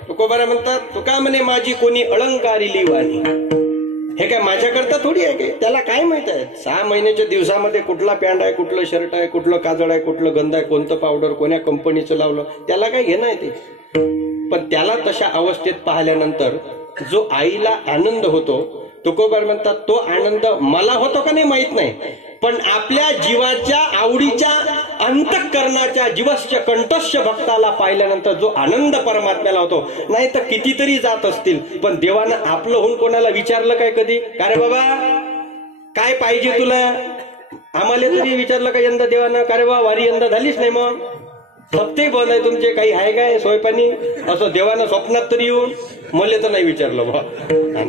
तुका म्हणे म्हणतात, तुका म्हणे माझी कोणी अलंकारिली वाणी. हे काय माझ्याकरता थोडी आहे, त्याला काय माहित आहे 6 महिन्याच्या दिवसामध्ये कुठला पॅन्ट आहे, कुठलं शर्ट आहे, कुठलं काजळ आहे, कुठलं गंध आहे, कोणतं पावडर कोण्या कंपनीचं लावलं, त्याला काय घेणं आहे ते. पण त्याला तशा अवस्थेत पाहिल्यानंतर जो आईला आनंद होतो, तुकोबार म्हणतात तो आनंद मला होतो का नाही माहित नाही, पण आपल्या जीवाच्या आवडीच्या अंतःकरणाच्या जीवस्य कंठस्य भक्ताला पाहिल्यानंतर जो आनंद परमात्म्याला होतो. नाही तर कितीतरी जात असतील, पण देवानं आपलं होऊन कोणाला विचारलं काय कधी, का रे बाबा काय पाहिजे तुला, आम्हाला तरी विचारलं का यंदा देवानं, का रे बाबा वारी यंदा झालीच नाही, मग सप्ते बंद आहे तुमचे, काही आहे काय सोयपाणी, असं देवानं स्वप्नात तरी येऊन मला तर नाही विचारलं बा.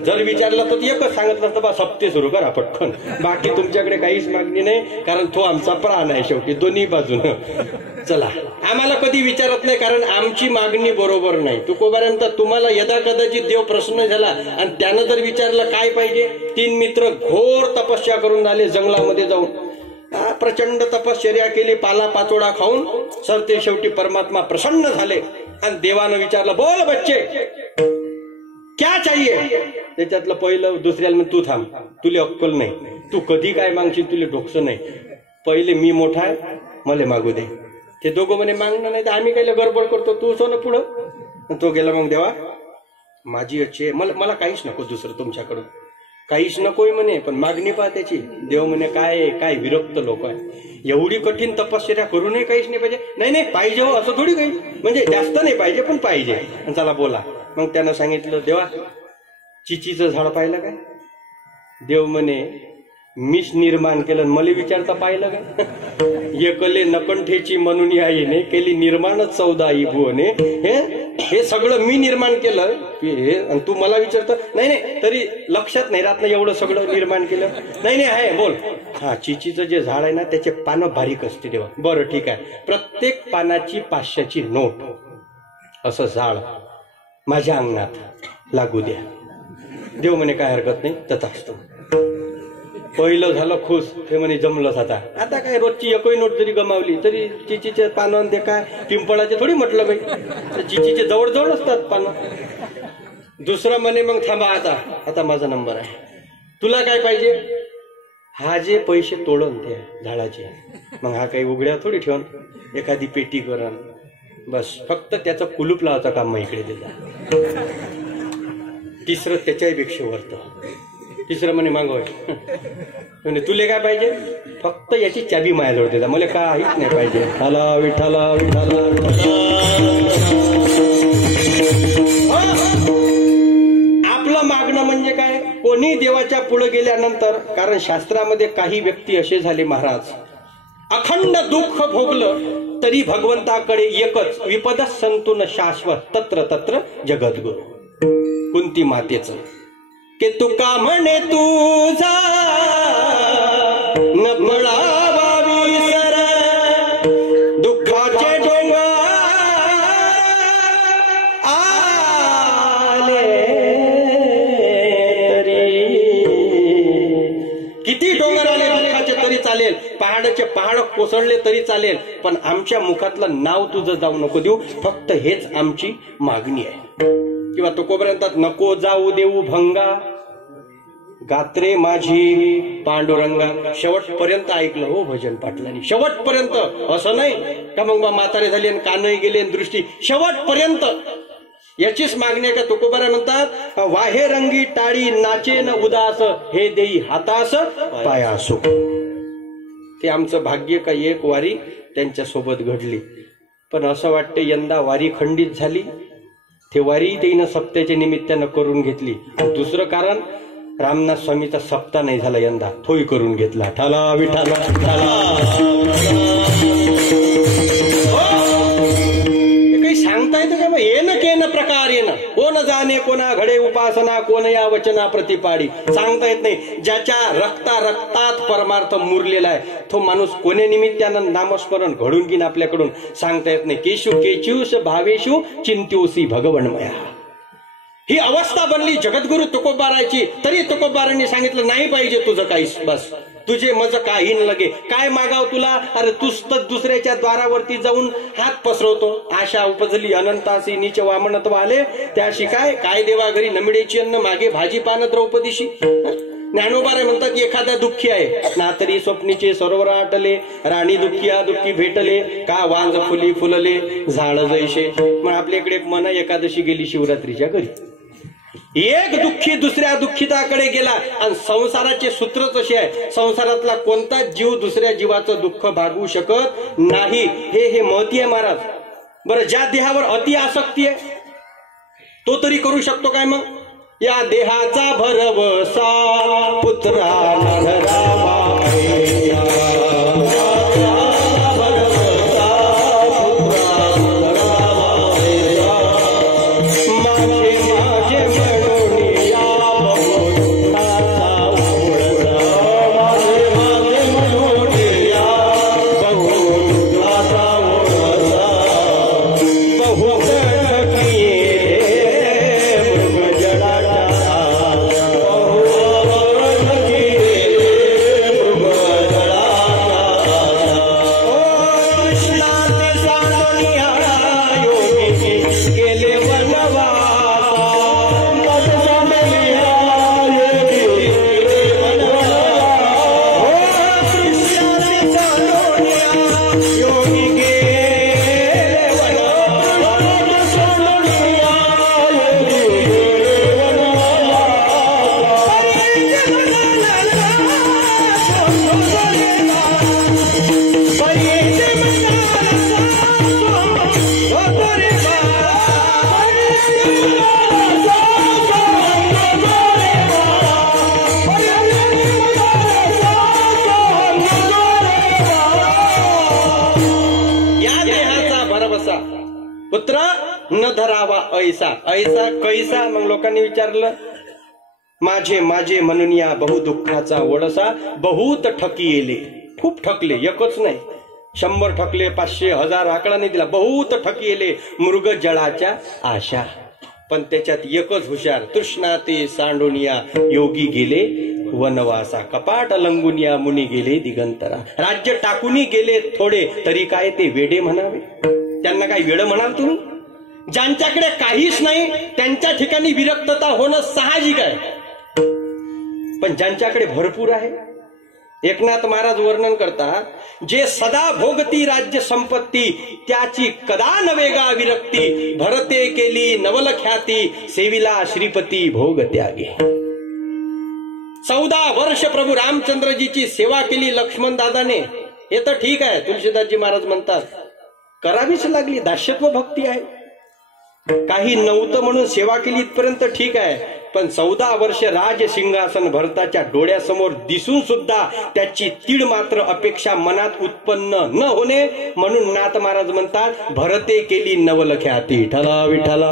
जर विचारलं तर एकच सांगितलं असतं बा, सप्ते सुरू करा पटकन, बाकी तुमच्याकडे काहीच मागणी नाही, कारण तो आमचा प्राण आहे शेवटी दोन्ही बाजूनं. चला, आम्हाला कधी विचारत नाही, कारण आमची मागणी बरोबर नाही. तुकोबाऱ्यांत तुम्हाला यदा कदाचित देव प्रसन्न झाला आणि त्यानं जर विचारलं काय पाहिजे, 3 मित्र घोर तपस्या करून आले जंगलामध्ये जाऊन, प्रचंड तपश्चर्या केली, पाला पाचोडा खाऊन, सर ते शेवटी परमात्मा प्रसन्न झाले आणि देवानं विचारलं, बोल बच्चे क्या चाहिए. त्याच्यातलं पहिलं दुसऱ्याला तू थांब, तुला अक्कल नाही, तू कधी काय मागशील, तुला डोकसं नाही, पहिले मी मोठा आहे मला मागू दे. ते दोघं म्हणे मागणं नाही तर आम्ही काय गडबड करतो, तू सोनं पुढं. तो गेला, मग देवा माझी अच्छी आहे, मला काहीच नको दुसरं तुमच्याकडून, काहीच नकोय म्हणे, पण मागणी पहा त्याची. देव म्हणे काय विरक्त लोक आहे, एवढी कठीण तपश्चर्या करूनही काहीच नाही पाहिजे. नाही पाहिजे हो असं थोडी काही, म्हणजे जास्त नाही पाहिजे पण पाहिजे. चला बोला. मग त्यानं सांगितलं, देवा चिचीचं झाड पाहिलं काय. देव म्हणे मीच निर्माण केलं. मला विचारता पाहिलं का? एकले नकंठेची म्हणून आईने केली निर्माण 14 भुवने. हे सगळं मी निर्माण केलं हे, आणि तू मला विचारतं नाही नाही, तरी लक्षात नाही राहत ना एवढं सगळं निर्माण केलं. नाही नाही आहे बोल. हा, चिचीचं जे झाड आहे ना त्याचे पानं बारीक असते देवा. बरं ठीक आहे, प्रत्येक पानाची 500ची नोट असं झाड माझ्या अंगणात लागू द्या. देव म्हणे काय हरकत नाही, तसं असतं. पहिलं झालं खुश, ते म्हणे जमलंच. आता काय रोजची एकही नोट जरी गमावली तरी चिचीचे पानं ते काय पिंपळाचे थोडी म्हटलं बाई, चिचीचे जवळ असतात पानं. दुसरं म्हणे मग थांबा, आता माझा नंबर आहे, तुला काय पाहिजे? हा जे पैसे तोडन ते झाडाचे, मग हा काही उघड्या थोडी ठेवून एखादी पेटी करण, बस फक्त त्याचं कुलूप लावायचं काम मग इकडे देता. तिसरं त्याच्याही पेक्षा वरतं. तिसरं म्हणे मागवय म्हणे तुले काय पाहिजे? फक्त याची चाबी माझ्याजवळ देता, मला काहीच नाही पाहिजे. विठाला विठाला विठाला. आपलं मागणं म्हणजे काय? कोणी देवाच्या पुढे गेल्यानंतर, कारण शास्त्रामध्ये काही व्यक्ती असे झाले महाराज, अखंड दुःख भोगलं तरी भगवंताकडे एकच विपद संतून शाश्वत तत्र तत्र जगद्गुरु. कुंती मातेचं के तुका म्हणे तुझा न पळावा विसर, दुःखाचे डोंगर आले तरी, किती डोंगर आले दुःखाचे तरी चालेल, पहाडाचे पहाड कोसळले तरी चालेल, पण आमच्या मुखातलं नाव तुझं जाऊ नको देऊ, फक्त हेच आमची मागणी आहे. किंवा तुकोपर्यंत नको जाऊ देऊ भंगा, गात्रे माझी पांडुरंगा. शेवटपर्यंत ऐकलं हो भजन पाटलांनी, शेवटपर्यंत. असं नाही का मग म्हातारे झाले आणि कानही गेले आणि दृष्टी, शेवटपर्यंत याचीच मागणी आहे. का तुकोबारा म्हणतात वाहे रंगी टाळी नाचे न उदास, हे देई हातास पायासो. ते आमचं भाग्य का एक वारी त्यांच्या सोबत घडली, पण असं वाटते यंदा वारी खंडित झाली. ते वारी देईनं सप्त्याच्या निमित्तानं करून घेतली. दुसरं कारण रामनाथ स्वामीचा सप्ताह नाही झाला यंदा, तोही करून घेतला. ठाला विठाला काही सांगता येतं का? येणं केन प्रकार येणं, कोण जाणे कोणा घडे उपासना, कोण या वचना प्रतिपाडी. सांगता येत नाही. ज्याच्या रक्तात परमार्थ मुरलेला आहे तो माणूस कोण्या निमित्तानं नामस्मरण घडून घेईन आपल्याकडून सांगता येत नाही. केशू केचूस भावेशू चिंत्योसी भगवन्मया. ही अवस्था बनली जगद्गुरु तुकोबाराची. तरी तुकोबारांनी सांगितलं नाही पाहिजे तुझं काहीच, बस तुझे मज काही न लगे. काय मागाव तुला? अरे तूच तर दुसऱ्याच्या द्वारावरती जाऊन हात पसरवतो. आशा उपजली अनंतासी नीच वामनत्व आले, त्याशी काय देवा घरी नमिडेची अन्न, मागे भाजीपान द्रौपदीशी. ज्ञानोबाराय म्हणतात एखादा दुःखी आहे ना, तरी स्वप्नीचे सरोवर आटले, राणी दुःखिया दुःखी भेटले, का वांज फुली फुलले झाड जैसे. मग आपल्याकडे एक मन एकादशी गेली शिवरात्रीच्या घरी. एक दुःखी दुसऱ्या दुःखिताकडे गेला, आणि संसाराचे सूत्रच असे आहे, संसारातला कोणताच जीव दुसऱ्या जीवाचं दुःख भागवू शकत नाही. हे महती आहे महाराज. बरं, ज्या देहावर अति आसक्ती आहे तो तरी करू शकतो काय? मग या देहाचा भरवसा पुत्रा नरावा पुत्र न धरावा ऐसा ऐसा कैसा. मग लोकांनी विचारलं, माझे माझे म्हणून या बहु दुःखाचा वडसा, बहुत ठकी येले. खूप ठकले, एकच नाही, 100 ठकले, 500 1000 आकडा नाही दिला. बहुत ठकी येले मृग जळाच्या आशा. पण त्याच्यात एकच हुशार, तृष्णा ते सांडुनिया योगी गेले वनवासा. कपाट लंगुनिया मुनी गेले दिगंतरा. राज्य टाकूनही गेले थोडे, तरी काय ते वेडे म्हणावे. त्यांना काय वेड म्हणाल तुम्ही? ज्यांच्याकडे काहीच नाही त्यांच्या ठिकाणी विरक्तता होणं साहजिक आहे. पण ज्यांच्याकडे भरपूर आहे, एकनाथ महाराज वर्णन करता, जे सदा भोगती राज्य संपत्ती, त्याची कदा नवेगा विरक्ती. भरते केली नवल ख्याती, सेविला श्रीपती भोग त्यागे. 14 वर्ष प्रभू रामचंद्रजीची सेवा केली लक्ष्मण दादाने, हे तर ठीक आहे. तुलसीदासजी महाराज म्हणतात करावीच लागली, दास्यत्व भक्ती आहे. काही नव्हतं म्हणून सेवा केली इथपर्यंत ठीक आहे. पण 14 वर्ष राज सिंहासन भरताच्या डोळ्यासमोर दिसून सुद्धा त्याची तीड मात्र अपेक्षा मनात उत्पन्न न होणे, म्हणून नाथ महाराज म्हणतात भरते केली नवल ख्याती. ठला विठला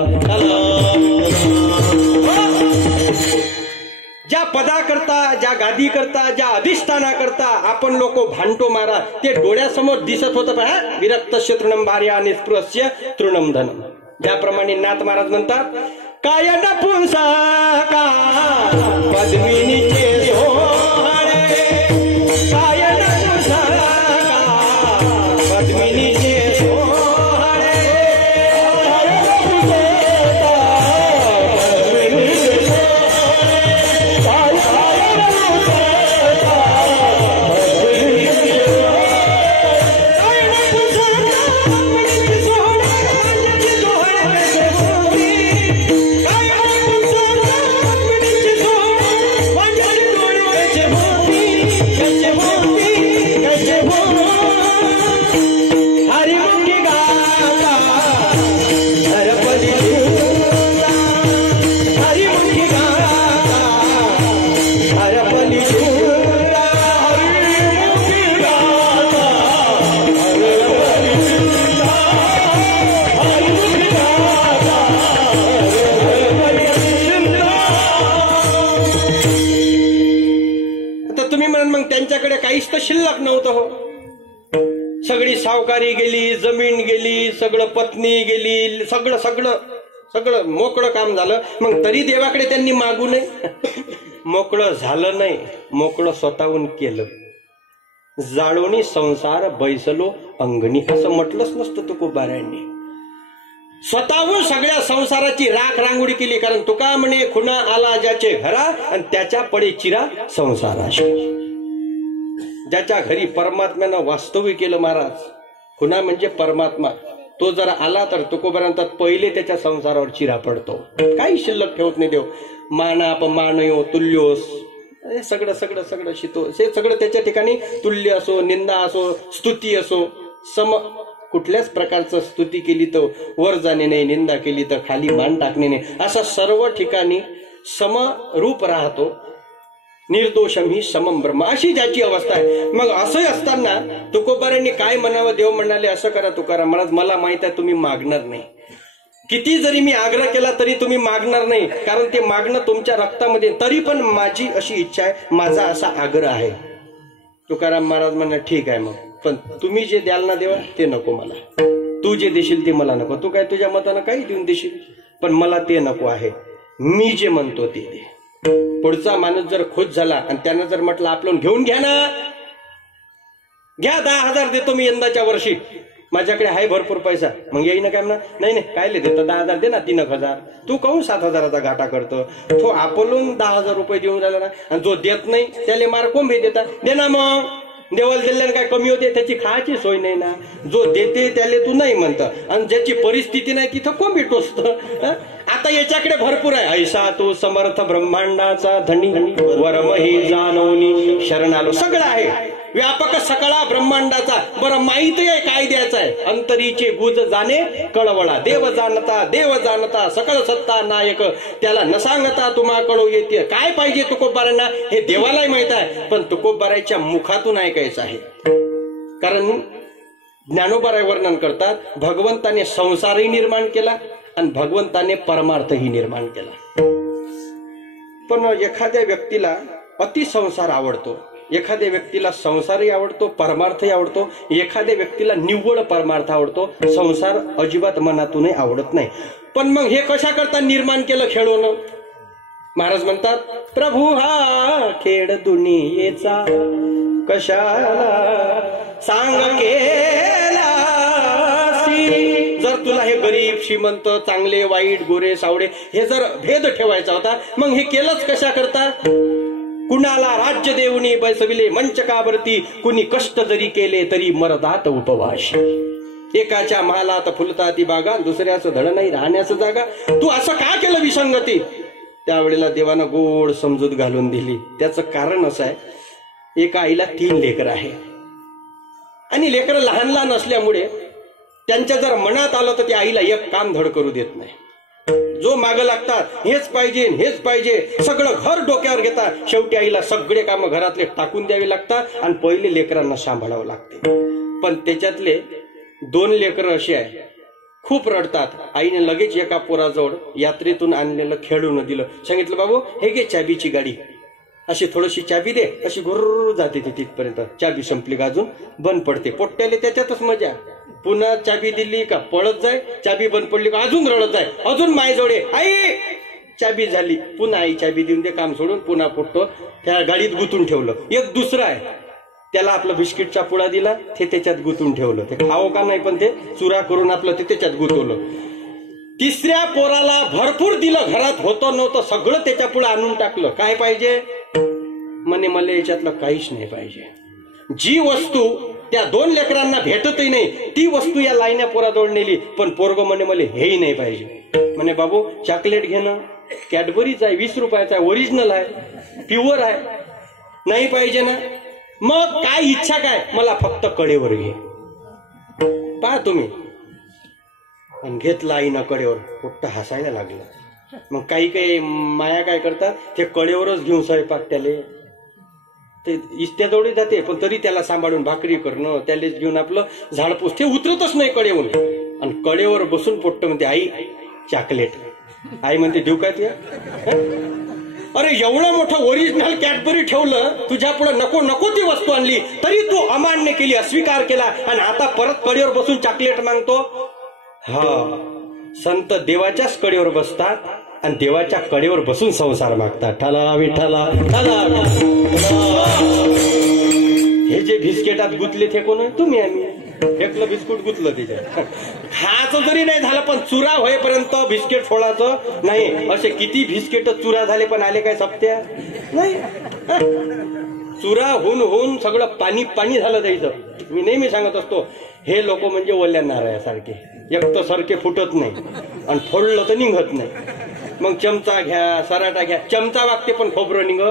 ज्या पदा करता, ज्या गादी करता, ज्या अधिष्ठाना करता आपण लोक भांडतो मारा, ते डोळ्यासमोर दिसत होतं पहा. विरक्तस्य तृणम भार्या निस्पृहस्य तृणम धनम. ज्याप्रमाणे नाथ महाराज म्हणतात, काय नपुंसा का पद्मिनीचे सोहळे, काय नपुंसा का पद्मिनीचे सोहळे, त्यांच्याकडे काहीच तर शिल्लक नव्हतं हो. सगळी सावकारी गेली, जमीन गेली, सगळं पत्नी गेली, सगळं सगळं सगळं मोकळं काम झालं. मग तरी देवाकडे त्यांनी मागू नये. मोकळं झालं नाही, मोकळं स्वतःहून केलं. जाळोनी संसार बैसलो अंगणी, असं म्हटलंच नसतं तुकोबारायांनी. स्वतःहून सगळ्या संसाराची राख रांगोळी केली. कारण तुका म्हणे खुणा आला ज्याचे घरा, आणि त्याच्या पडे चिरा संसाराशी. ज्याच्या घरी परमात्म्यानं वास्तव्य केलं महाराज, खुणा म्हणजे परमात्मा, तो जर आला तर तुकोबारांतात पहिले त्याच्या संसारावर चिरा पडतो. काही शिल्लक ठेवत नाही देव. माना अपमानयो तुल्योस, सगळं सगळं सगळं शितो, हे सगळं त्याच्या ठिकाणी तुल्य असो, निंदा असो, स्तुती असो, सम. कुठल्याच प्रकारचं स्तुती केली तर वर जाणे नाही, निंदा केली तर खाली मान टाकणे नाही, असं सर्व ठिकाणी समरूप राहतो. निर्दोषम ही समम ब्रह्म, अशी ज्याची अवस्था आहे. मग असं असताना तुकोबारांनी काय म्हणावं? देव म्हणाले असं करा तुकाराम महाराज, मला माहित आहे तुम्ही मागणार नाही. किती जरी मी आग्रह केला तरी तुम्ही मागणार नाही, कारण ते मागणं तुमच्या रक्तामध्ये. तरी पण माझी अशी इच्छा आहे, माझा असा आग्रह आहे. तुकाराम महाराज म्हणा ठीक आहे, मग पण तुम्ही जे द्याल ना देवा ते नको मला. तू जे देशील ते मला नको. तू काय तुझ्या मतानं काही देऊन देशील, पण मला ते नको आहे. मी जे म्हणतो ते दे. पुढचा माणूस जर खुश झाला आणि त्यानं जर म्हटलं आपलं घेऊन घ्या ना, घ्या 10,000 देतो मी यंदाच्या वर्षी, माझ्याकडे आहे भरपूर पैसा. मग येईन काय म्हणा, नाही नाही काय देतो 10,000 दे ना, 3,000. तू कहून 7,000चा घाटा करतो? तो आपलून 10,000 रुपये देऊन राहिला ना, आणि जो देत नाही त्याला मार कोंबे देतात. दे ना मग, देवाला दिल्याने काय कमी होते? त्याची खायची सोय नाही ना. जो देते त्याला तू नाही म्हणतं, आणि ज्याची परिस्थिती नाही तिथं कोंबी टोचत. आता याच्याकडे भरपूर आहे. ऐसा तू समर्थ ब्रह्मांडाचा धनी, वरमही जानवनी शरणालो. सगळं आहे, व्यापक सकळा ब्रह्मांडाचा. बरं माहित आहे काय द्यायचं आहे? अंतरीचे गुज जाणे कळवळा, देव जाणता सकळ सत्ता नायक, त्याला न सांगता तुम्हा कळू येते. काय पाहिजे तुकोबारांना हे देवालाही माहित आहे, पण तुकोबाराच्या मुखातून ऐकायचं आहे. कारण ज्ञानोबाराय वर्णन करतात, भगवंताने संसारही निर्माण केला आणि भगवंताने परमार्थही निर्माण केला. पण एखाद्या व्यक्तीला अति संसार आवडतो, एखाद्या व्यक्तीला संसारही आवडतो, परमार्थही आवडतो, एखाद्या व्यक्तीला निव्वळ परमार्थ आवडतो, संसार अजिबात मनातूनही आवडत नाही. पण मग हे कशा करता निर्माण केलं खेळून? महाराज म्हणतात, प्रभू हा खेळ दुनियेचा कशाला सांग केला. जर तुला हे गरीब श्रीमंत, चांगले वाईट, गोरे सावळे हे जर भेद ठेवायचा होता, मग हे केलंच कशा करता? कुणाला राज्य देऊनी बैसविले मंचकावरती, कुणी कष्ट जरी केले तरी मरदात उपवाशी. एकाच्या महालात फुलताती बागा, दुसऱ्याचं धड नाही राहण्याचं जागा. तू असं का केलं विसंगती? त्यावेळेला देवानं गोड समजूत घालून दिली. त्याचं कारण असं आहे, एका आईला 3 लेकरं आहे आणि लेकरं लहान लहान असल्यामुळे त्यांच्या जर मनात आलं तर त्या आईला एक काम धड करू देत नाही. जो मागं लागतात, हेच पाहिजे हेच पाहिजे, सगळं घर डोक्यावर घेतात. शेवटी आईला सगळे कामं घरातले टाकून द्यावे लागतात आणि पहिले लेकरांना सांभाळावं लागते. पण त्याच्यातले 2 लेकरं अशी आहे, खूप रडतात. आईने लगेच एका पोराजवळ यात्रेतून आणलेलं खेळून दिलं. सांगितलं, बाबू हे घे चाबीची गाडी, अशी थोडीशी चाबी दे. अशी घुर्र जाते ती तिथपर्यंत. चाबी संपली का अजून बंद पडते. पोट्ट्याले त्याच्यातच मजा. पुन्हा चाबी दिली का पळत जाय, चाबी बंद पडली का अजून रडत जाय, अजून मायजवळे आई चाबी झाली, पुन्हा आई चाबी देऊन दे, काम सोडून पुन्हा पोट्ट त्या गाडीत गुंतून ठेवलं. एक दुसरा आहे, त्याला आपला बिस्किटचा पुडा दिला, ते त्याच्यात गुंतून ठेवलं. ते खावं का नाही पण ते चुरा करून आपलं ते त्याच्यात गुंतवलं. तिसऱ्या पोराला भरपूर दिलं, घरात होतं नव्हतं सगळं त्याच्या पुढे आणून टाकलं. काय पाहिजे म्हणे, मला याच्यातलं काहीच नाही पाहिजे. जी वस्तू त्या 2 लेकरांना भेटतही नाही ती वस्तू या लाईन्या पोराजवळ नेली. पण पोरग म्हणे मला हेही नाही पाहिजे. म्हणे बाबू चॉकलेट घेणं, कॅडबरीच आहे, 20 रुपयाचा आहे, ओरिजिनल आहे, प्युअर आहे, नाही पाहिजे ना. मग काय इच्छा काय, मला फक्त कडेवर घे. पहा तुम्ही, आणि घेतला आईनं कडेवर. पोट्ट हसायला लागलं. मग काही काही माया काय करतात, ते कडेवरच घेऊन स्वयंपाक त्याले ते इस्त्याजवळ जाते, पण तरी त्याला सांभाळून भाकरी करणं, त्यालाच घेऊन आपलं झाडपूस, ते उतरतच नाही कडेवरून. आणि कडेवर बसून पोट्ट म्हणते, आई चॉकलेट. आई म्हणते, देऊ काय तुया? अरे एवढं मोठं ओरिजिनल कॅडबरी ठेवलं तुझ्या पुढे, नको नको ती वस्तू आणली तरी तू अमान्य केली, अस्वीकार केला, आणि आता परत कडेवर बसून चॉकलेट मागतो. हा, संत देवाच्याच कडेवर बसतात आणि देवाच्या कडेवर बसून संसार मागतात. ठला विठ्ठला ठला. हे जे बिस्किटात गुतले ते कोण? तुम्ही आम्ही. एकलं बिस्कुट गुतलं त्याच्यात. खायचं जरी नाही झालं पण चुरा होईपर्यंत बिस्किट फोडायचं नाही. असे किती बिस्किट चुरा झाले पण आले काय सप्त्या नाही. चुरा होऊन होऊन सगळं पाणी पाणी झालं द्यायचं. मी नेहमी सांगत असतो, हे लोक म्हणजे ओल्या नारळासारखे, एक तर सारखे फुटत नाही आणि फोडलं तर निघत नाही. मग चमचा घ्या, सराटा घ्या, चमचा वागते पण खोबरं निघ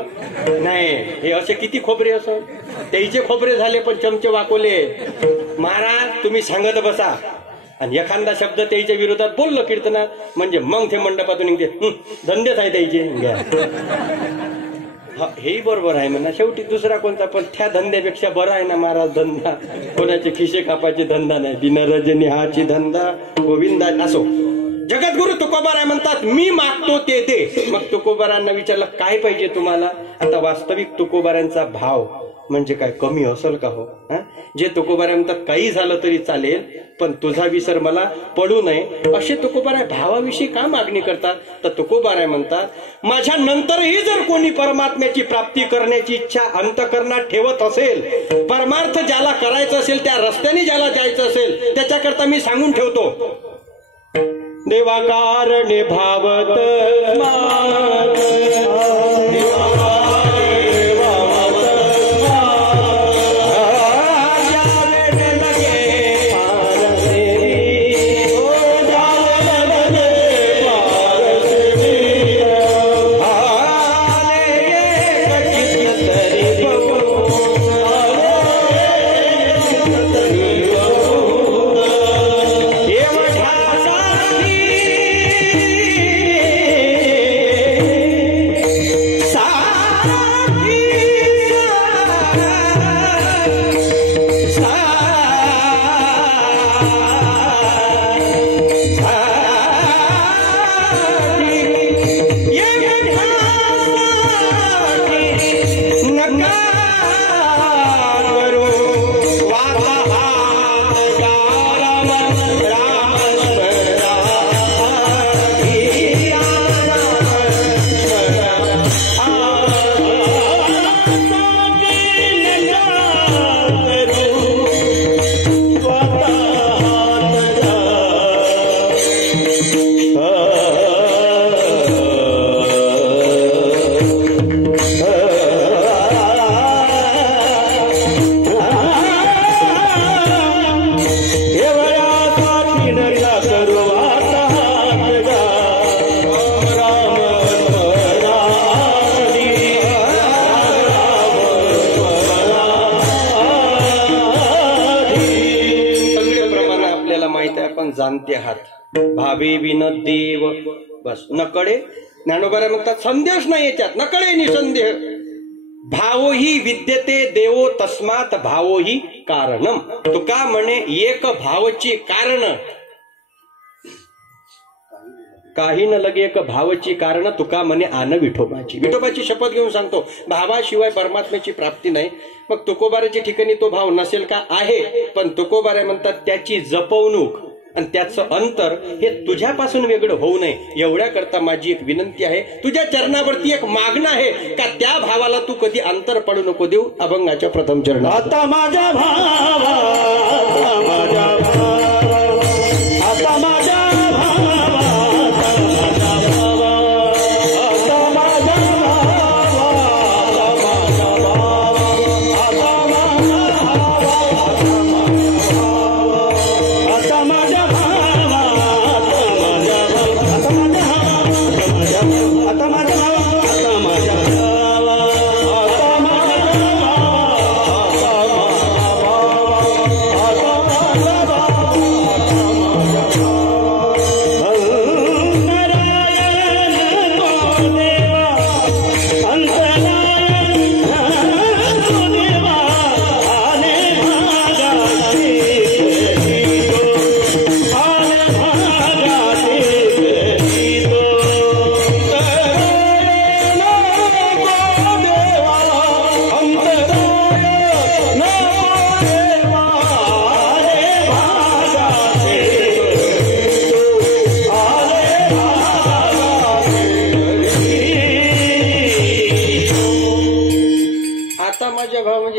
नाही. हे असे किती खोबरे असं, त्याचे खोबरे झाले पण चमचे वाकवले. महाराज तुम्ही सांगत बसा आणि एखादा शब्द त्याच्या विरोधात बोललो कीर्तनात, म्हणजे मग ते मंडपातून निघते, धंदेच आहे त्याचे घ्या. हेही बरोबर आहे म्हणा, शेवटी दुसरा कोणता पण त्या धंद्यापेक्षा बरा आहे ना महाराज धंदा. कोणाचे खिशे कापाचे धंदा नाही, दिनरजनी हाची धंदा गोविंदा. असो, जगद्गुरु तुकोबाराय म्हणतात, मी मागतो ते दे. मग तुकोबारांना विचारलं काय पाहिजे तुम्हाला? आता वास्तविक तुकोबारांचा भाव म्हणजे काय कमी असेल का हो? जे तुकोबाराय म्हणतात काही झालं तरी चालेल पण तुझा विसर मला पडू नये, असे तुकोबाराय भावाविषयी का मागणी करतात? तर तुकोबाराय म्हणतात, माझ्या नंतरही जर कोणी परमात्म्याची प्राप्ती करण्याची इच्छा अंतःकरणात ठेवत असेल, परमार्थ ज्याला करायचं असेल, त्या रस्त्याने ज्याला जायचं असेल, त्याच्याकरता मी सांगून ठेवतो, देवा कारणे भावत आपण जाणते आहात. भावे विन देव, बस नकडे. ज्ञानोबा म्हणतात संदेश नाही याच्यात, नकडे निसंदेह. भावोही विद्यते देवो तस्मात भावोही कारणम. तुका म्हणे एक भावची कारण, काही न लगे एक भावची कारण, तुका म्हणे आन विठोबाची. विठोबाची शपथ घेऊन सांगतो, भावाशिवाय परमात्म्याची प्राप्ती नाही. मग तुकोबाराच्या ठिकाणी तो भाव नसेल का? आहे. पण तुकोबारे म्हणतात त्याची जपवणूक आणि त्याचं अंतर हे तुझ्यापासून वेगळं होऊ नये. एवढ्या करता माझी एक विनंती आहे, तुझ्या चरणावरती एक मागणं आहे का त्या भावाला तू कधी अंतर पडू नको देऊ. अभंगाच्या प्रथम चरण. आता माझ्या भावा, आता माझ्या भावा, आता माझ्या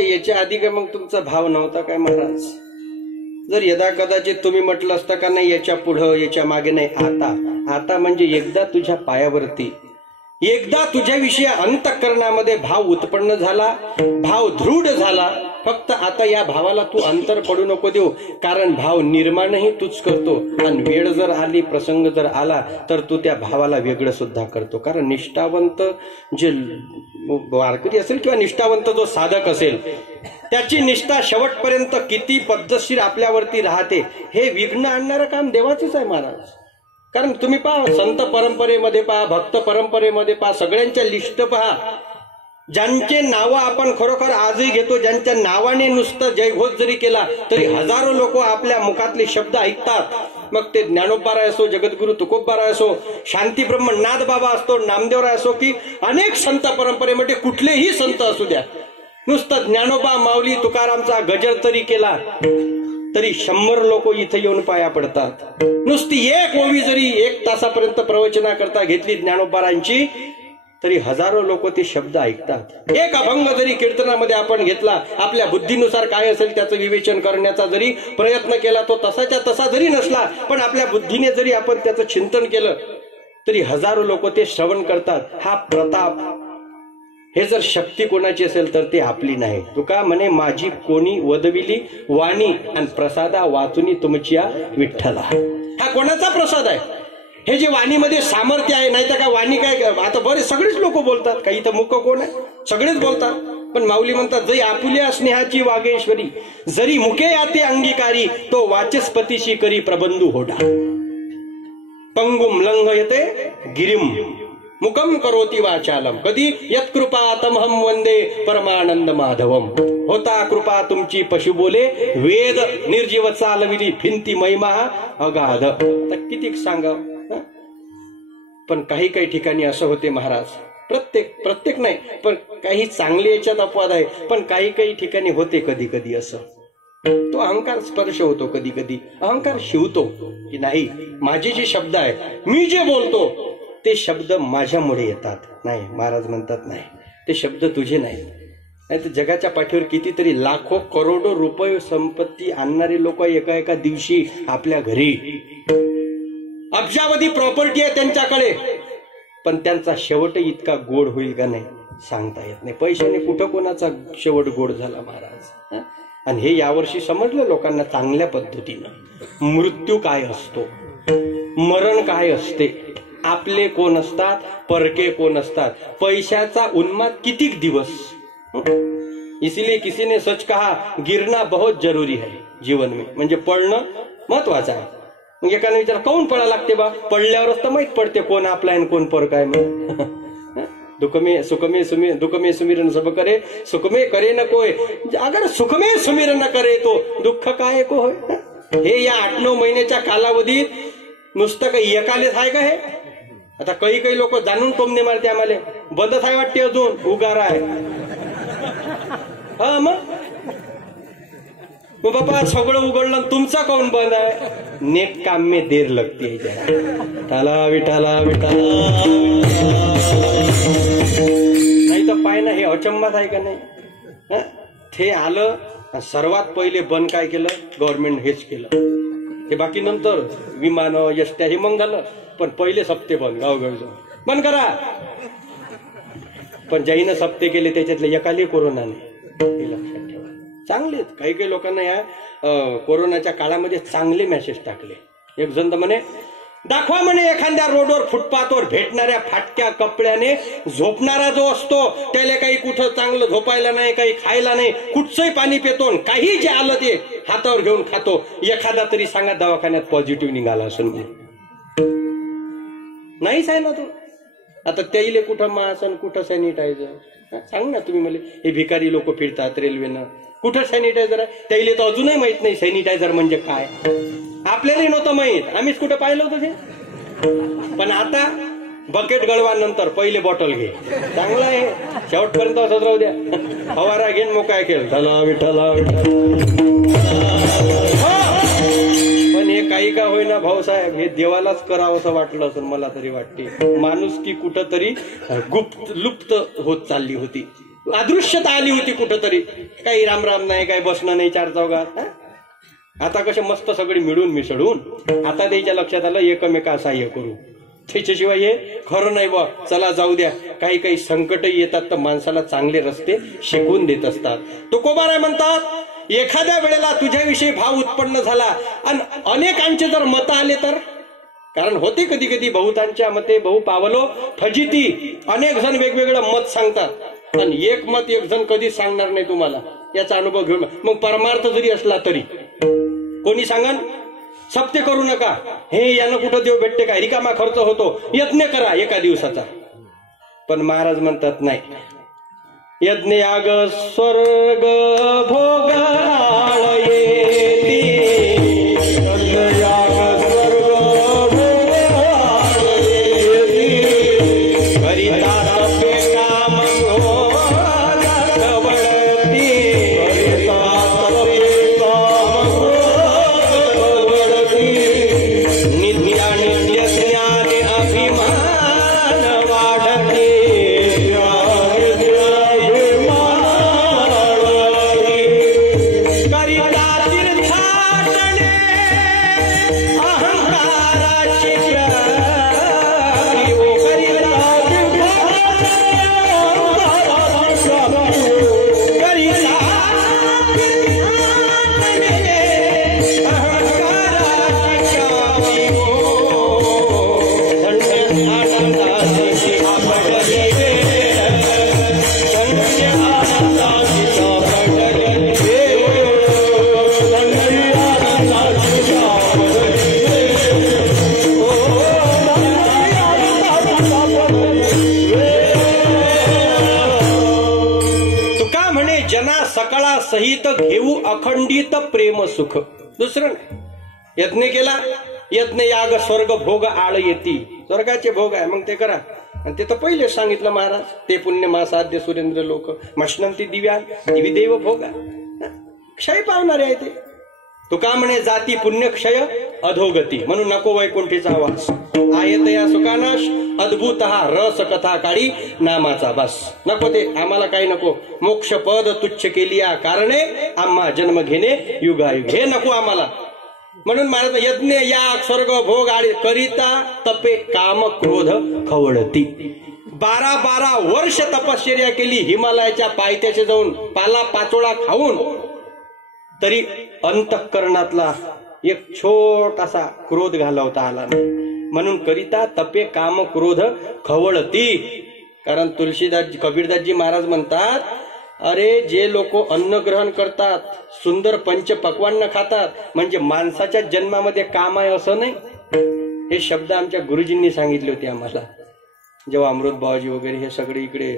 याच्या आधी काय मग तुमचा भाव नव्हता काय महाराज? जर यदा कदाचित तुम्ही म्हटलं असतं का नाही याच्या पुढं याच्या मागे नाही, आता म्हणजे एकदा तुझ्या पायावरती, एकदा तुझ्याविषयी अंतःकरणामध्ये भाव उत्पन्न झाला, भाव दृढ झाला. फक्त आता या भावाला तू अंतर पडू नको देऊ, कारण भाव निर्माणही तूच करतो आणि वेळ जर आली, प्रसंग जर आला तर तू त्या भावाला वेगळं सुद्धा करतो. कारण निष्ठावंत जे वारकरी असेल किंवा निष्ठावंत जो साधक असेल त्याची निष्ठा शेवटपर्यंत किती पद्धतशीर आपल्यावरती राहते हे विघ्न आणणारं काम देवाचंच आहे महाराज. कारण तुम्ही पहा, संत परंपरेमध्ये पहा, भक्त परंपरेमध्ये पहा, सगळ्यांच्या लिस्ट पहा, ज्यांचे नावं आपण खरोखर आजही घेतो, ज्यांच्या नावाने नुसतं जयघोष जरी केला तरी हजारो लोक आपल्या मुखातले शब्द ऐकतात. मग ते ज्ञानोबाराय असो, जगद्गुरु तुकोबाराय असो, शांती ब्रह्म नाथ बाबा असतो, नामदेवराय असो, की अनेक संत परंपरेमध्ये कुठलेही संत असू द्या, नुसतं ज्ञानोबा माऊली तुकारामचा गजर तरी केला तरी 100 लोक इथे येऊन पाया पडतात. नुसती एक ओवी जरी 1 तासापर्यंत प्रवचना करता घेतली ज्ञानोबारांची तरी हजारो लोक ते शब्द ऐकतात. एक अभंग जरी कीर्तनामध्ये आपण घेतला, आपल्या बुद्धीनुसार काय असेल त्याचं विवेचन करण्याचा जरी प्रयत्न केला, तो तसाच्या तसा जरी नसला पण आपल्या बुद्धीने जरी आपण त्याचं चिंतन केलं तरी हजारो लोक ते श्रवण करतात. हा प्रताप, हे जर शक्ती कोणाची असेल तर ते आपली नाही. तुका म्हणे माझी कोणी वदविली वाणी आणि प्रसादा वाचुनी तुमच्या विठ्ठला. हा कोणाचा प्रसाद आहे? हे जे वाणीमध्ये सामर्थ्य आहे, नाही तर काय वाणी काय, आता बरेच सगळेच लोक बोलतात, काही तर मुख कोण आहे, सगळेच बोलतात. पण माऊली म्हणतात जरी आपुल्या स्नेहाची वागेश्वरी, जरी मुखे याते अंगीकारी, तो वाचस्पतीशी करी प्रबंधू होडा. पंगुम लंघ येते गिरिम मुकम करोती वाचालम, कधी यत्कृपा तमहम वंदे परमानंद माधवम. होता कृपा तुमची पशु बोले, वेद निर्जीव चालविली भिंती महिमा अगाध. किती सांगाव. पण काही काही ठिकाणी असं होते महाराज, प्रत्येक नाही पण काही चांगले याच्यात अपवाद आहे, पण काही काही ठिकाणी होते कधी कधी असं, तो अहंकार स्पर्श होतो, कधी कधी अहंकार शिवतो की नाही माझे जे शब्द आहे, मी जे बोलतो ते शब्द माझ्यामुळे येतात. नाही, महाराज म्हणतात नाही, ते शब्द तुझे नाहीत. नाही तर जगाच्या पाठीवर कितीतरी लाखो करोडो रुपये संपत्ती आणणारे लोक एका एका दिवशी आपल्या घरी, अब्जावधी प्रॉपर्टी आहे त्यांच्याकडे, पण त्यांचा शेवट इतका गोड होईल का नाही सांगता येत नाही. पैशाने कुठं कोणाचा शेवट गोड झाला महाराज. आणि हे यावर्षी समजलं लोकांना चांगल्या पद्धतीनं. मृत्यू काय असतो, मरण काय असते, आपले कोण असतात, परके कोण असतात, पैशाचा उन्माद कितीक दिवस. इसलिए किसी ने सच कहा गिरना बहुत जरूरी है जीवन में, म्हणजे पडणं महत्वाचं आहे. मग एकाने विचार काऊन पळा लागते बा? पडल्यावरच तर माहित पडते कोण आपला आणि कोण पर काय. मग दुखमे सुखमे सुमिरन सब करे, सुखमे करे न कोय. अगर सुखमे सुमिरन न करे तो दुःख काय को होय. हे या 8-9 महिन्याच्या कालावधीत नुसतं काही एकालेच आहे का हे? आता काही लोक जाणून टोमणे मारते आम्हाला. बंदच आहे वाटते अजून, उगारा आहे. हा मग बाबा सगळं उघडलं तुमचा काऊन बंद आहे? नेक काम में देर लगती है. विठाला विठाला विठाला. नाही तर पाय ना, हे अचंबात आहे का नाही? ते आलं सर्वात पहिले बंद काय केलं? गव्हर्नमेंट हेच केलं. ते बाकी नंतर विमान एसट्या हे मग झालं, पण पहिले सप्ते बंद. गावगावी जाऊन बंद करा. पण ज्याईनं सप्ते केले त्याच्यातले एकाली कोरोना नाही. हे लक्षात ठेवा. चांगले काही लोकांना या कोरोनाच्या काळामध्ये चांगले मेसेज टाकले. एक जण तर म्हणे, दाखवा म्हणे एखाद्या रोडवर फुटपाथवर भेटणाऱ्या फाटक्या कपड्याने झोपणारा जो असतो त्याला काही कुठं चांगलं झोपायला नाही, काही खायला नाही, कुठचंही पाणी पितो, काही जे आलं ते हातावर घेऊन खातो. एखादा तरी सांगा दवाखान्यात पॉझिटिव्ह निघाला असेल. नाहीच आहे ना तो. आता त्याईले कुठं मास्क कुठं सॅनिटायझर सांग ना तुम्ही मला. हे भिकारी लोक फिरतात रेल्वेनं, कुठं सॅनिटायझर आहे? त्याईले तर अजूनही माहित नाही सॅनिटायझर म्हणजे काय. आपल्यालाही नव्हतं माहित, आम्हीच कुठं पाहिलं होतं ते. पण आता बकेट गळवानंतर पहिले बॉटल घे, चांगलं आहे. शेवटपर्यंत असंच राहू द्या. फवारा घेऊन मोकाय खेळ झाला विठाला पण हे काही का होईना भाऊसाहेब, हे देवालाच करावं असं वाटलं असं मला तरी वाटते. माणुसकी कुठं तरी लुप्त होत चालली होती, अदृश्यता आली होती कुठंतरी. काही रामराम नाही, काही बसणं नाही चार चौघात. आता कसे मस्त सगळी मिळून मिसळून आता त्याच्या लक्षात आलं एकमेका सहाय्य करू. त्याच्याशिवाय हे खरं नाही बा. चला जाऊ द्या. काही संकटही येतात तर माणसाला चांगले रस्ते शिकवून देत असतात. तुकोबाराय म्हणतात, एखाद्या वेळेला तुझ्याविषयी भाव उत्पन्न झाला आणि अनेकांचे जर मत आले तर, कारण होते कधी कधी बहुतांच्या मते बहु पावलो फजिती. अनेक जण वेगवेगळं मत सांगतात आणि एक मत एक जण कधीच सांगणार नाही तुम्हाला. याचा अनुभव घेऊन मग परमार्थ जरी असला तरी कोणी सांगन सप्ते करू नका, हे यानं कुठं देव भेटते का, रिकामा खर्च होतो, यज्ञ करा एका दिवसाचा. पण महाराज म्हणतात नाही, यज्ञ याग स्वर्ग भोग सकळा सहित घेऊ अखंडित प्रेम सुख. दुसरं नाही. यज्ञ केला, यज्ञ याग स्वर्ग भोग आळ येती. स्वर्गाचे भोग आहे मग ते करा. आणि ते तर पहिले सांगितलं महाराज, ते पुण्य मासाध्य सुरेंद्र लोक मशनंती दिव्या दिवी देव भोग क्षय पावणारे आहे ते. तुका म्हणे जाती पुण्य क्षय अधोगती, म्हणून नको वैकुंठीचा वास. आयत या सुखानाश अद्भुत हा रस कथा काळी नामाचा बस. नको ते आम्हाला काही नको. मोक्ष पद तुच्छ केली या कारणे आम्हा जन्म घेणे युगायुग, हे नको आम्हाला. म्हणून महाराज यज्ञ याग स्वर्ग भोग आळी करिता तपे काम क्रोध खवळती. 12 वर्ष तपश्चर्या केली हिमालयाच्या पायथ्याशी जाऊन, पाला पाचोळा खाऊन, तरी अंतःकरणातला एक छोटासा क्रोध घालवता आला नाही. म्हणून करिता तपे काम क्रोध खवळती. कारण तुलसीदासजी कबीरदासजी महाराज म्हणतात, अरे जे लोक अन्न ग्रहण करतात, सुंदर पंच पक्वान्न खातात, म्हणजे माणसाच्या जन्मामध्ये काम आहे असं नाही. हे शब्द आमच्या गुरुजींनी सांगितले होते आम्हाला. जेव्हा अमृत बाबाजी वगैरे हे सगळे इकडे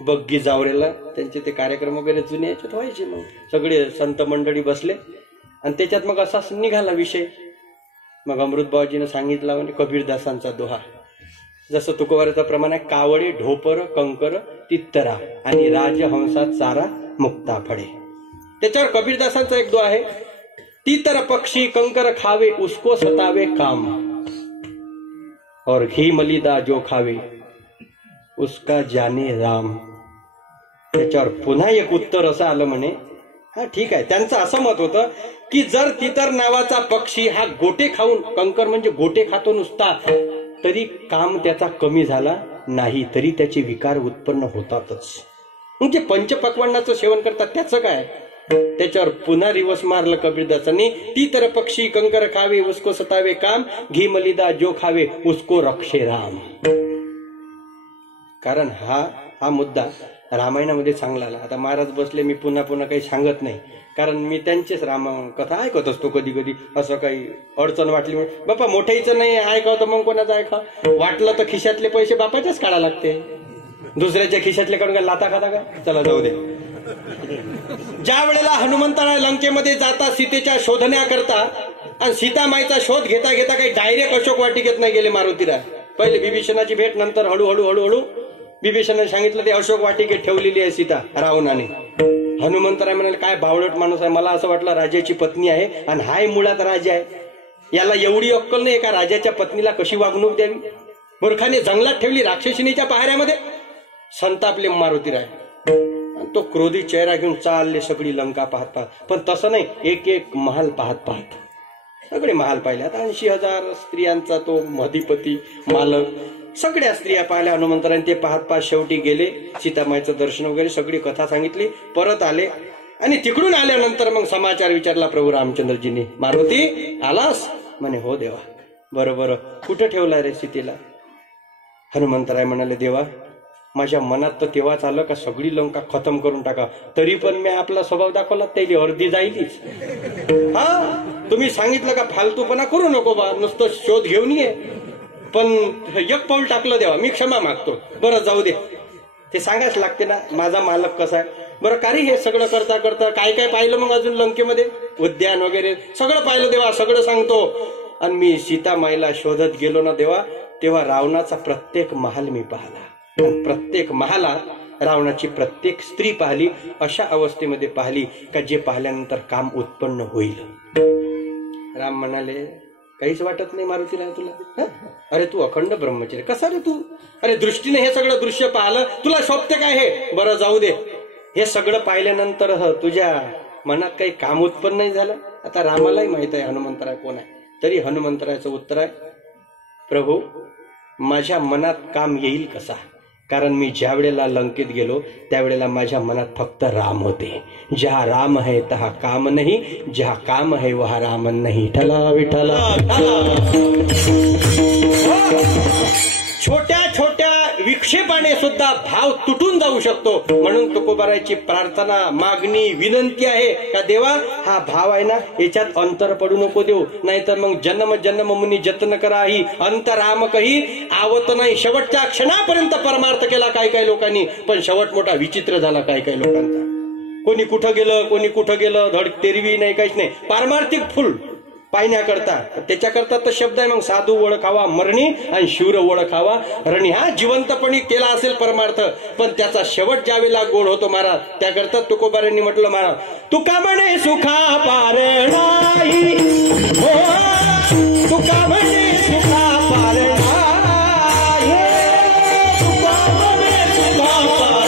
बग्गी जावरेला त्यांचे ते कार्यक्रम वगैरे जुने याच्यात व्हायचे, मग सगळे संत मंडळी बसले आणि त्याच्यात मग असाच निघाला विषय. मग अमृत बाबाजीनं सांगितला म्हणजे कबीरदासांचा दोहा, जसं तुकोबाराचं प्रमाण आहे, कावळे ढोपर कंकर तित्तरा आणि राजहंसा चारा मुक्ता फळे. त्याच्यावर कबीरदासांचा एक दोहा आहे, तितर पक्षी कंकर खावे उसको सतावे काम और घी मलिदा जो खावे उसका जाने राम. त्याच्यावर पुन्हा एक उत्तर असं आलं म्हणे, हा ठीक आहे, त्यांचं असं मत होतं की जर तितर नावाचा पक्षी हा गोटे खाऊन, कंकर म्हणजे गोटे खातो नुसता, तरी काम त्याचा कमी झाला नाही, तरी त्याचे विकार उत्पन्न होतातच. म्हणजे पंचपक्वान्नाचं सेवन करतात त्याचं काय. त्याच्यावर पुन्हा रिवर्स मारलं कबीरदासांनी, ती तर पक्षी कंकर खावे उसको सतावे काम, घी मलिदा जो खावे उसको रक्षे राम. कारण हा मुद्दा रामायणामध्ये चांगला आला. आता महाराज बसले, मी पुन्हा काही सांगत नाही, कारण मी त्यांचेच राम कथा ऐकत असतो. कधी कधी असं काही अडचण वाटली, बापा मोठ्याचं नाही ऐकावं तर मग कोणाचं ऐका, वाटलं तर खिशातले पैसे बापाचेच काढा लागते, दुसऱ्याच्या खिशातले काढून काय लाता खाता का. चला जाऊ दे. ज्या वेळेला हनुमंताला लंकेमध्ये जाता सीतेच्या शोधण्याकरता, आणि सीतामाईचा शोध घेता घेता काही डायरेक्ट अशोक वाटिकेत नाही गेले मारुतीराय. पहिले विभीषणाची भेट, नंतर हळूहळू विभीषणाने सांगितलं ते अशोक वाटिकेत ठेवलेली आहे सीता रावणाने. हनुमंतराय म्हणाले, काय बावळट माणूस आहे, मला असं वाटलं राजाची पत्नी आहे आणि हाय मुळात राजा आहे, याला एवढी अक्कल नाही का राजाच्या पत्नीला कशी वागणूक द्यावी. मूर्खाने जंगलात ठेवली राक्षसिनीच्या पहाऱ्यामध्ये. संतापले मारुतीराय, तो क्रोधी चेहरा घेऊन चालले सगळी लंका पाहत. पण तसं नाही, एक एक महाल पाहत सगळे महाल पाहिले. आता 80,000 स्त्रियांचा तो अधिपती मालक, सगळ्या स्त्रिया पाहिल्या हनुमंतराने. ते पाहत शेवटी गेले, सीतामाईचं दर्शन वगैरे सगळी कथा सांगितली, परत आले. आणि तिकडून आल्यानंतर मग समाचार विचारला प्रभू रामचंद्रजींनी, मारुती आलास? म्हणे हो देवा. बरं कुठं ठेवला रे सीतेला? हनुमंतराय म्हणाले, देवा माझ्या मनात तर तेव्हाच आलं का सगळी लंका खतम करून टाका, तरी पण मी आपला स्वभाव दाखवला, त्याची अर्धी जाईलीच. हा तुम्ही सांगितलं का फालतूपणा करू नको बा, नुसतं शोध घेऊन ये, पण एक पाऊल टाकलं देवा, मी क्षमा मागतो. बरं जाऊ दे, ते सांगायच लागते ना माझा मालक कसा आहे. बरं कारी हे सगळं करता काय काय पाहिलं मग अजून लंकेमध्ये? उद्यान वगैरे सगळं पाहिलं देवा, सगळं सांगतो. आणि मी सीतामाईला शोधत गेलो ना देवा, तेव्हा रावणाचा प्रत्येक महाल मी पाहिला, प्रत्येक महालात रावणाची प्रत्येक स्त्री पाहिली. अशा अवस्थेमध्ये पाहिली का जे पाहिल्यानंतर काम उत्पन्न होईल. राम म्हणाले, काहीच वाटत नाही मारुतीराय तुला? अरे तू अखंड ब्रह्मचर्य कसा रे तू? अरे दृष्टीने हे सगळं दृश्य पाहिलं, तुला शोभते काय हे? बरं जाऊ दे, हे सगळं पाहिल्यानंतर तुझ्या मनात काही काम उत्पन्न नाही झालं. आता रामालाही माहित आहे हनुमंतराय कोण आहे, तरी हनुमंतरायचं उत्तर आहे, प्रभू माझ्या मनात काम येईल कसा? कारण मी ज्या वेळेला लंकेत गेलो त्यावेळेला माझ्या मनात फक्त राम होते. जहा राम है तहा काम नहीं, जहा काम है वहा राम नहीं. ठला विठला. छोट्या छोट्या विक्षेपाने सुद्धा भाव तुटून जाऊ शकतो. म्हणून तुकोबारायची प्रार्थना, मागणी, विनंती आहे का देवा हा भाव आहे ना याच्यात अंतर पडू नको देऊ, नाहीतर मग जन्म जन्म मुनी जतन करा ही अंतराम कही आवत नाही. शेवटच्या क्षणापर्यंत परमार्थ केला काय लोकांनी, पण शेवट मोठा विचित्र झाला काय लोकांचा. कोणी कुठं गेलं धड तेरवी नाही, काहीच नाही, पारमार्थिक फुल पाहण्याकरता. त्याच्याकरता तर शब्द आहे मग, साधू ओळखावा मरणी आणि शूर ओळखावा रणी. हा जिवंतपणी केला असेल परमार्थ, पण त्याचा शेवट ज्यावेळेला गोड होतो महाराज, त्याकरता तुकोबारांनी म्हटलं, महाराज तुका म्हणे सुखा पार नाही, तुका म्हणे सुखा पार नाही, तुका म्हणे सुखा पार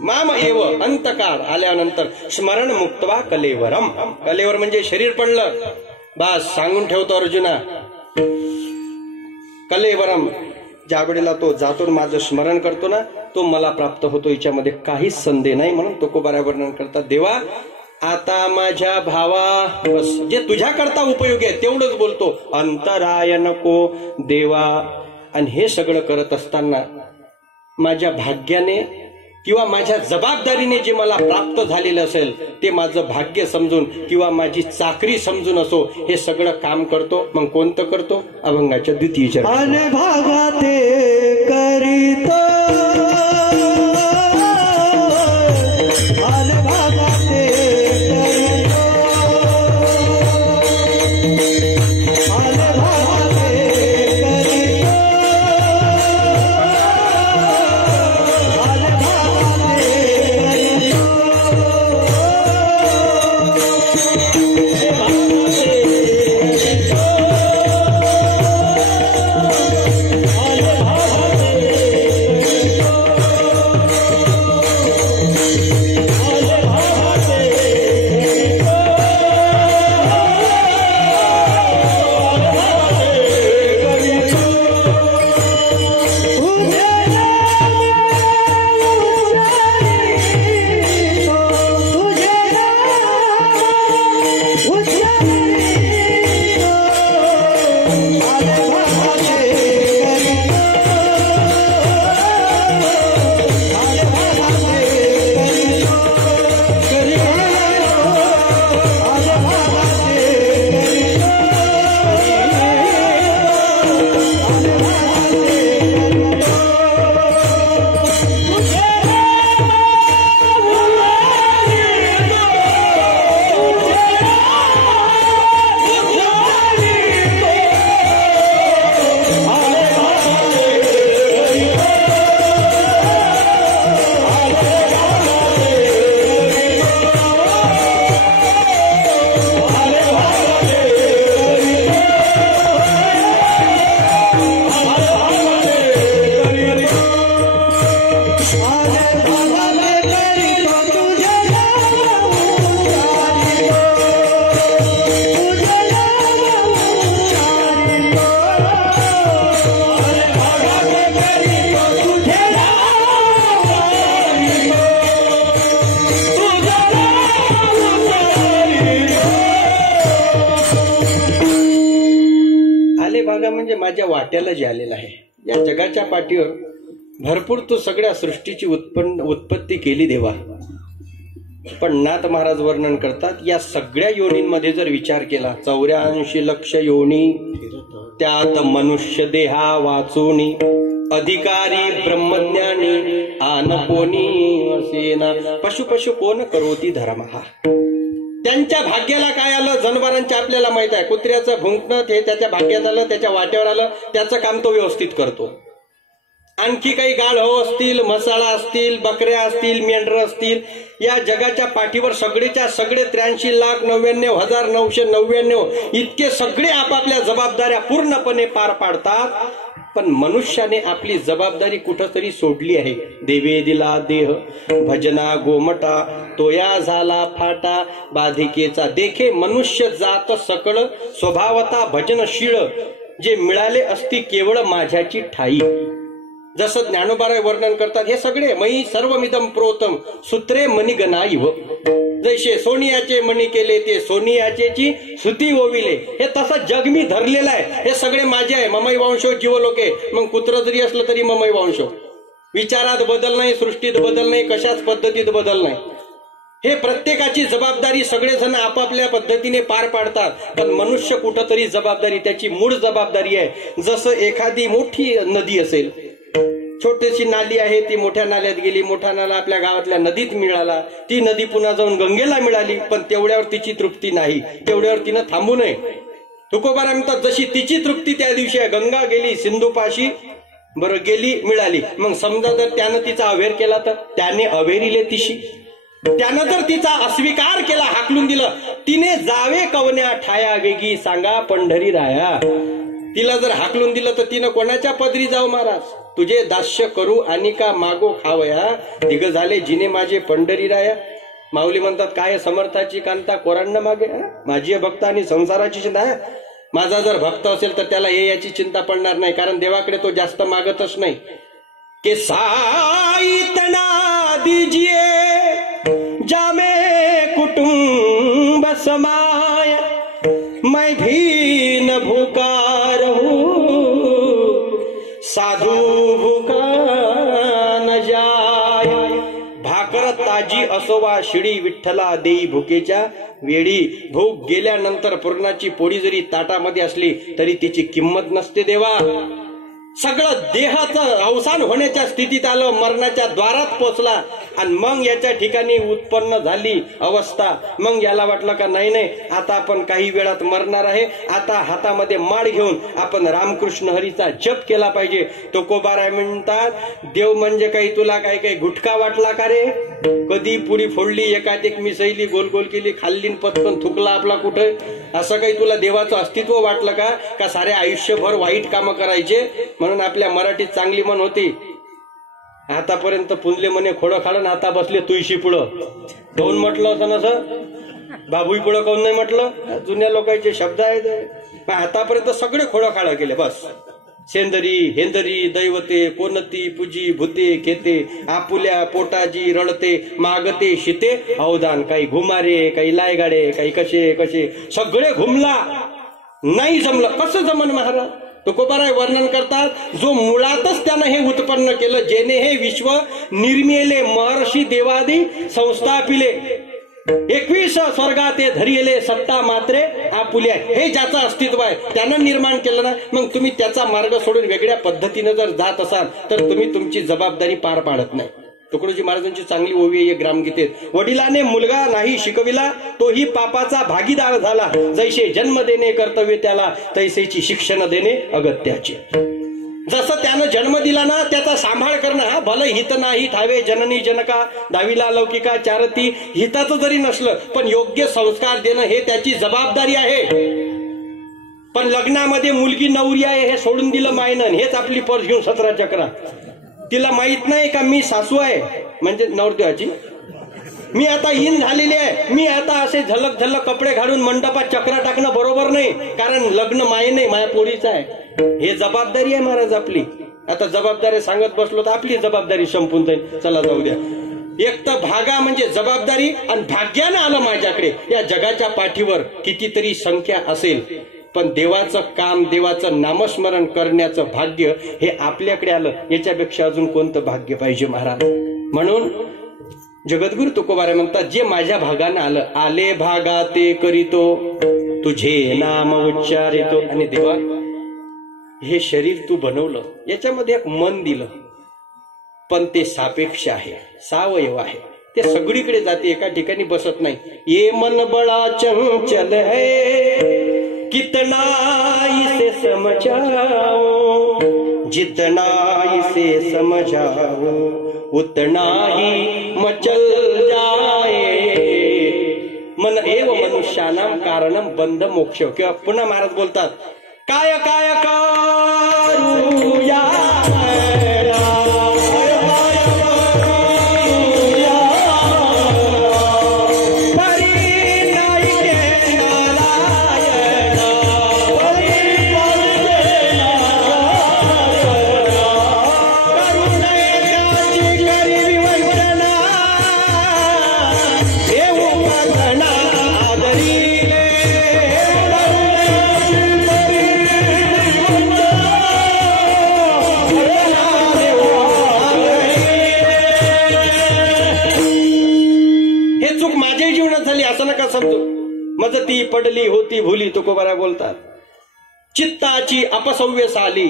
माम एव अंतकाळ आल्यानंतर स्मरण मुक्तवा कलेवरम. कलेवर म्हणजे शरीर पडलं, बस सांगून ठेवतो अर्जुना. कलेवरम ज्या वेळेला तो जातो माझं स्मरण करतो ना, तो मला प्राप्त होतो, याच्यामध्ये काहीच संदेह नाही. म्हणून तुकोबारा वर्णन करतात, देवा आता माझ्या भावा बस जे तुझ्या करता उपयोगी आहे तेवढंच बोलतो, अंतराय नको देवा. आणि हे सगळं करत असताना माझ्या भाग्याने किंवा माझ्या जबाबदारीने जे मला प्राप्त झालेलं असेल ते माझं भाग्य समजून किंवा माझी चाकरी समजून असो, हे सगळं काम करतो. मग कोणतं करतो? अभंगाच्या द्वितीय चरण. अन भागा ते करीतो, अन भागा ते करीतो, अन भागा ते करीतो, अन भागा ते म्हणजे माझ्या वाट्याला जे आलेलं आहे, या जगाच्या पाठीवर भरपूर तू सगळ्या सृष्टीची उत्पत्ती केली देवा. पण नाथ महाराज वर्णन करतात, या सगळ्या योनींमध्ये जर विचार केला, 84 लक्ष योनी, त्यात मनुष्य देहा वाचूनी, अधिकारी ब्रह्मज्ञानी आन कोणी असेना, पशु कोण करोती धर्महा. त्यांच्या भाग्याला काय आलं, जनावरांच्या आपल्याला माहित आहे, कुत्र्याचं भुंकणं ते त्याच्या भाग्यात आलं, त्याच्या वाट्यावर आलं, त्याचं काम तो व्यवस्थित करतो. आणखी काही गाढव असतील, म्हसाळा असतील, बकऱ्या असतील, मेंढरं असतील, या जगाच्या पाठीवर सगळेच्या सगळे 83,99,999 इतके सगळे आपापल्या जबाबदाऱ्या पूर्णपणे पार पाडतात. पण मनुष्याने आपली जबाबदारी कुठंतरी सोडली आहे. देवे दिला देह भजना गोमटा, तोया झाला फाटा, बाधिकेचा देखे मनुष्य जात सकळ, स्वभावता भजनशीळ, जे मिळाले असती केवळ माझ्याची ठाई. जसं ज्ञानोबाराय वर्णन करतात, हे सगळे मयी सर्वमिदम प्रोतम सूत्रे मणिगणाईव, जैसे सोनियाचे मणी केले ते सोनियाचेची सुती ओविले. हे तसं जग मी धरलेलं आहे, हे सगळे माझे आहे. ममई वंशो जीवलोके, मग कुत्र जरी असलं तरी ममई वंशो. विचारात बदल नाही, सृष्टीत बदल नाही, कशाच पद्धतीत बदल नाही. हे प्रत्येकाची जबाबदारी सगळेजण आपापल्या पद्धतीने पार पाडतात. पण मनुष्य कुठंतरी जबाबदारी, त्याची मूळ जबाबदारी आहे. जसं एखादी मोठी नदी असेल, छोटीशी नाली आहे, ती मोठ्या नाल्यात गेली, मोठा नाला आपल्या गावातल्या नदीत मिळाला, ती नदी पुन्हा जाऊन गंगेला मिळाली, पण तेवढ्यावर तिची तृप्ती नाही, तेवढ्यावर तिनं थांबू नये. तुकोबारा म्हणतात, जशी तिची तृप्ती त्या दिवशी आहे, गंगा गेली सिंधुपाशी, बरं गेली मिळाली. मग समजा जर त्यानं तिचा अवेर केला तर त्याने अवेरिले तिशी, त्यानं जर तिचा अस्वीकार केला, हाकलून दिलं, तिने जावे कवन्या ठाया वेगी, सांगा पंढरी राया. तिला जर हाकलून दिलं तर तिनं कोणाच्या पदरी जाऊ महाराज. तुझे दास्य करू आणि का मागो खावया, दिग झाले जिने माझे पंढरी राया. माऊली म्हणतात काय समर्थाची कांता कोरांना मागे. माझी भक्त आणि संसाराची चिंता. माझा जर भक्त असेल तर त्याला याची चिंता पडणार नाही, कारण देवाकडे तो जास्त मागतच नाही. के साई तना दीजिए जामे कुटुंब समाय, मैं भी न भूखा रहूं साधू भूखा न जाय. भाकर ताजी असोवा शिडी विठ्ठला देई भुकेच्या वेळी. भूक गेल्यानंतर पूर्णाची पोळी जरी ताटामध्ये असली तरी तिची किंमत नसते देवा. सगळं देहाचं अवसान होण्याच्या स्थितीत आलं, मरणाच्या द्वारात पोचला आणि मग याच्या ठिकाणी उत्पन्न झाली अवस्था. मग याला वाटलं का नाही नाही आता आपण काही वेळात मरणार आहे, आता हातामध्ये माळ घेऊन आपण रामकृष्ण हरीचा जप केला पाहिजे. तो कोबाराय म्हणतात देव म्हणजे काही तुला काही काही गुटखा वाटला का रे? कधी पुडी फोडली, एकात एक मिसळली, गोल गोल केली, खाल्ली पटकन थुकला आपला कुठे? असं काही तुला देवाचं अस्तित्व वाटलं का सारे आयुष्यभर वाईट कामं करायचे? म्हणून आपल्या मराठीत चांगली म्हण होती, आतापर्यंत पुंजले म्हणे खोडं खाडं, आता बसले तुळशी पुढं. कोण म्हटलं असं नसं? बाबुई पुढं कोण नाही म्हटलं? जुन्या लोकांचे शब्द आहेत. आतापर्यंत सगळे खोडं खाडं केले. बस सेंदरी हेंदरी दैवते कोणती पूजी भूते खेते, आपुल्या पोटाजी रडते मागते शिते अवदान. काही घुमारे, काही लायगाडे, काही कसे कसे, सगळे घुमला. नाही जमलं. कसं जमन महाराज? तुकोबाराय वर्णन करतात, जो मुळातच त्यानं हे उत्पन्न केलं, जेने हे विश्व निर्मिले महर्षी देवादी संस्थापिले, 21 स्वर्गाते धरिले सत्ता मात्रे आपुल्या. हे ज्याचं अस्तित्व आहे त्यानं निर्माण केलं ना. मग तुम्ही त्याचा मार्ग सोडून वेगळ्या पद्धतीनं जर जात असाल तर तुम्ही तुमची जबाबदारी पार पाडत नाही. तुकडोजी महाराजांची चांगली ओवी आहे ग्रामगीतेत. वडिलाने मुलगा नाही शिकविला, तोही पापाचा भागीदार झाला. जैसे जन्म देणे कर्तव्य त्याला, तैसेची शिक्षण देणे अगत्याचे. जसं त्यानं जन्म दिला ना त्याचा सांभाळ करणं. हा भलं हित नाही ठावे जननी जनका, दाविला लौकिका चारती. हिताचं जरी नसलं पण योग्य संस्कार देणं हे त्याची जबाबदारी आहे. पण लग्नामध्ये मुलगी नवरी आहे हे सोडून दिलं मायनं, हेच आपली पर्स घेऊन 17 चक्रा. तिला माहित नाही का मी सासू आहे म्हणजे नवरदेवाची, मी आता इन झालेली आहे, मी आता असे झलक झलक कपडे घालून मंडपात चक्रा टाकणं बरोबर नाही, कारण लग्न माये नाही माया पोरीचं आहे. हे जबाबदारी आहे महाराज आपली. आता जबाबदारी सांगत बसलो तर आपली जबाबदारी संपून जाईल. चला जाऊ द्या. एक तर भागा म्हणजे जबाबदारी, आणि भाग्यानं आलं माझ्याकडे. या जगाच्या पाठीवर कितीतरी संख्या असेल पण देवाचं काम, देवाचं नामस्मरण करण्याचं भाग्य हे आपल्याकडे आलं. याच्यापेक्षा अजून कोणतं भाग्य पाहिजे महाराज? म्हणून जगद्गुरु तुकोबाराय म्हणतात, जे माझ्या भागानं आलं, आले भागा ते करीतो, तुझे नाम उच्चारितो. आणि देवा हे शरीर तू बनवलं, याच्यामध्ये एक मन दिलं, पण ते सापेक्ष आहे, सावयव आहे. ते सगळीकडे जाते, एका ठिकाणी बसत नाही. ये मन बळा चंचल है, कितना इसे समझाओ, जितना इसे समझाओ उतना ही मचल जाए. मन एव मनुष्यानां कारणम बंध मोक्ष. किंवा पुन्हा महाराज बोलतात, काय काय करूया मजती पडली होती भुली. तुकोबाराय बोलतात, चित्ताची अपसव्यस आली,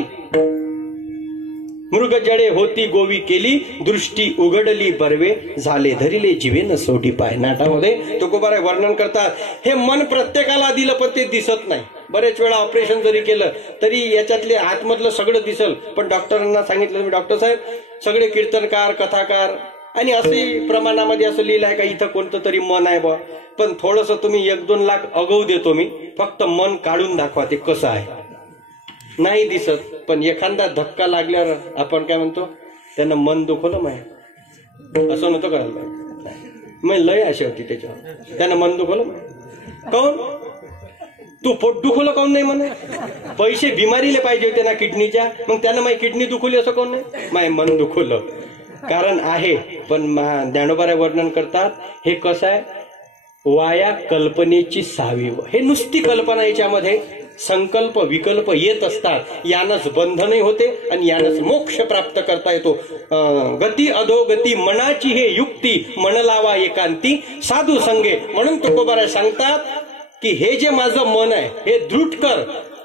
मृग जडे होती गोवी केली, दृष्टी उघडली बर्वे झाले धरिले जीवेन सोडी पाय. नाटामध्ये तुकोबाराय वर्णन करतात, हे मन प्रत्येकाला दिलं पण ते दिसत नाही. बरेच वेळा ऑपरेशन जरी केलं तरी याच्यातले आतमधलं सगळं दिसल, पण डॉक्टरांना सांगितलं, मी डॉक्टर साहेब सगळे कीर्तनकार कथाकार आणि असे प्रमाणामध्ये असं लिहिलं आहे का इथं कोणतं तरी मन आहे बा, पण थोडस तुम्ही 1-2 लाख अगव देतो मी, फक्त मन काढून दाखवा ते कसं आहे. नाही दिसत, पण एखादा धक्का लागल्यावर आपण काय म्हणतो, त्यानं मन दुखवलं माय, असं नव्हतं करायला पाहिजे. मग लय अशी होती त्याच्यावर, त्यानं मन दुखवलं माय. काऊन तू पोट दुखवलं काऊन नाही म्हणे, पैसे बिमारीले पाहिजे होते ना किडनीच्या, मग त्यानं माझी किडनी दुखवली असं काऊन नाही, माय मन दुखवलं. कारण आहे, पण ज्ञानोबा वर्णन करतात हे कसं आहे, वाया कल्पनेची सावी. हे नुसती कल्पना, याच्यामध्ये संकल्प विकल्प येत असतात. यानंच बंधनही होते आणि यानंच मोक्ष प्राप्त करता येतो. गती अधोगती मनाची हे युक्ती, मन लावा एकांती साधू संगे. म्हणून तुकोबाराय सांगतात की हे जे माझं मन आहे हे दृढ कर,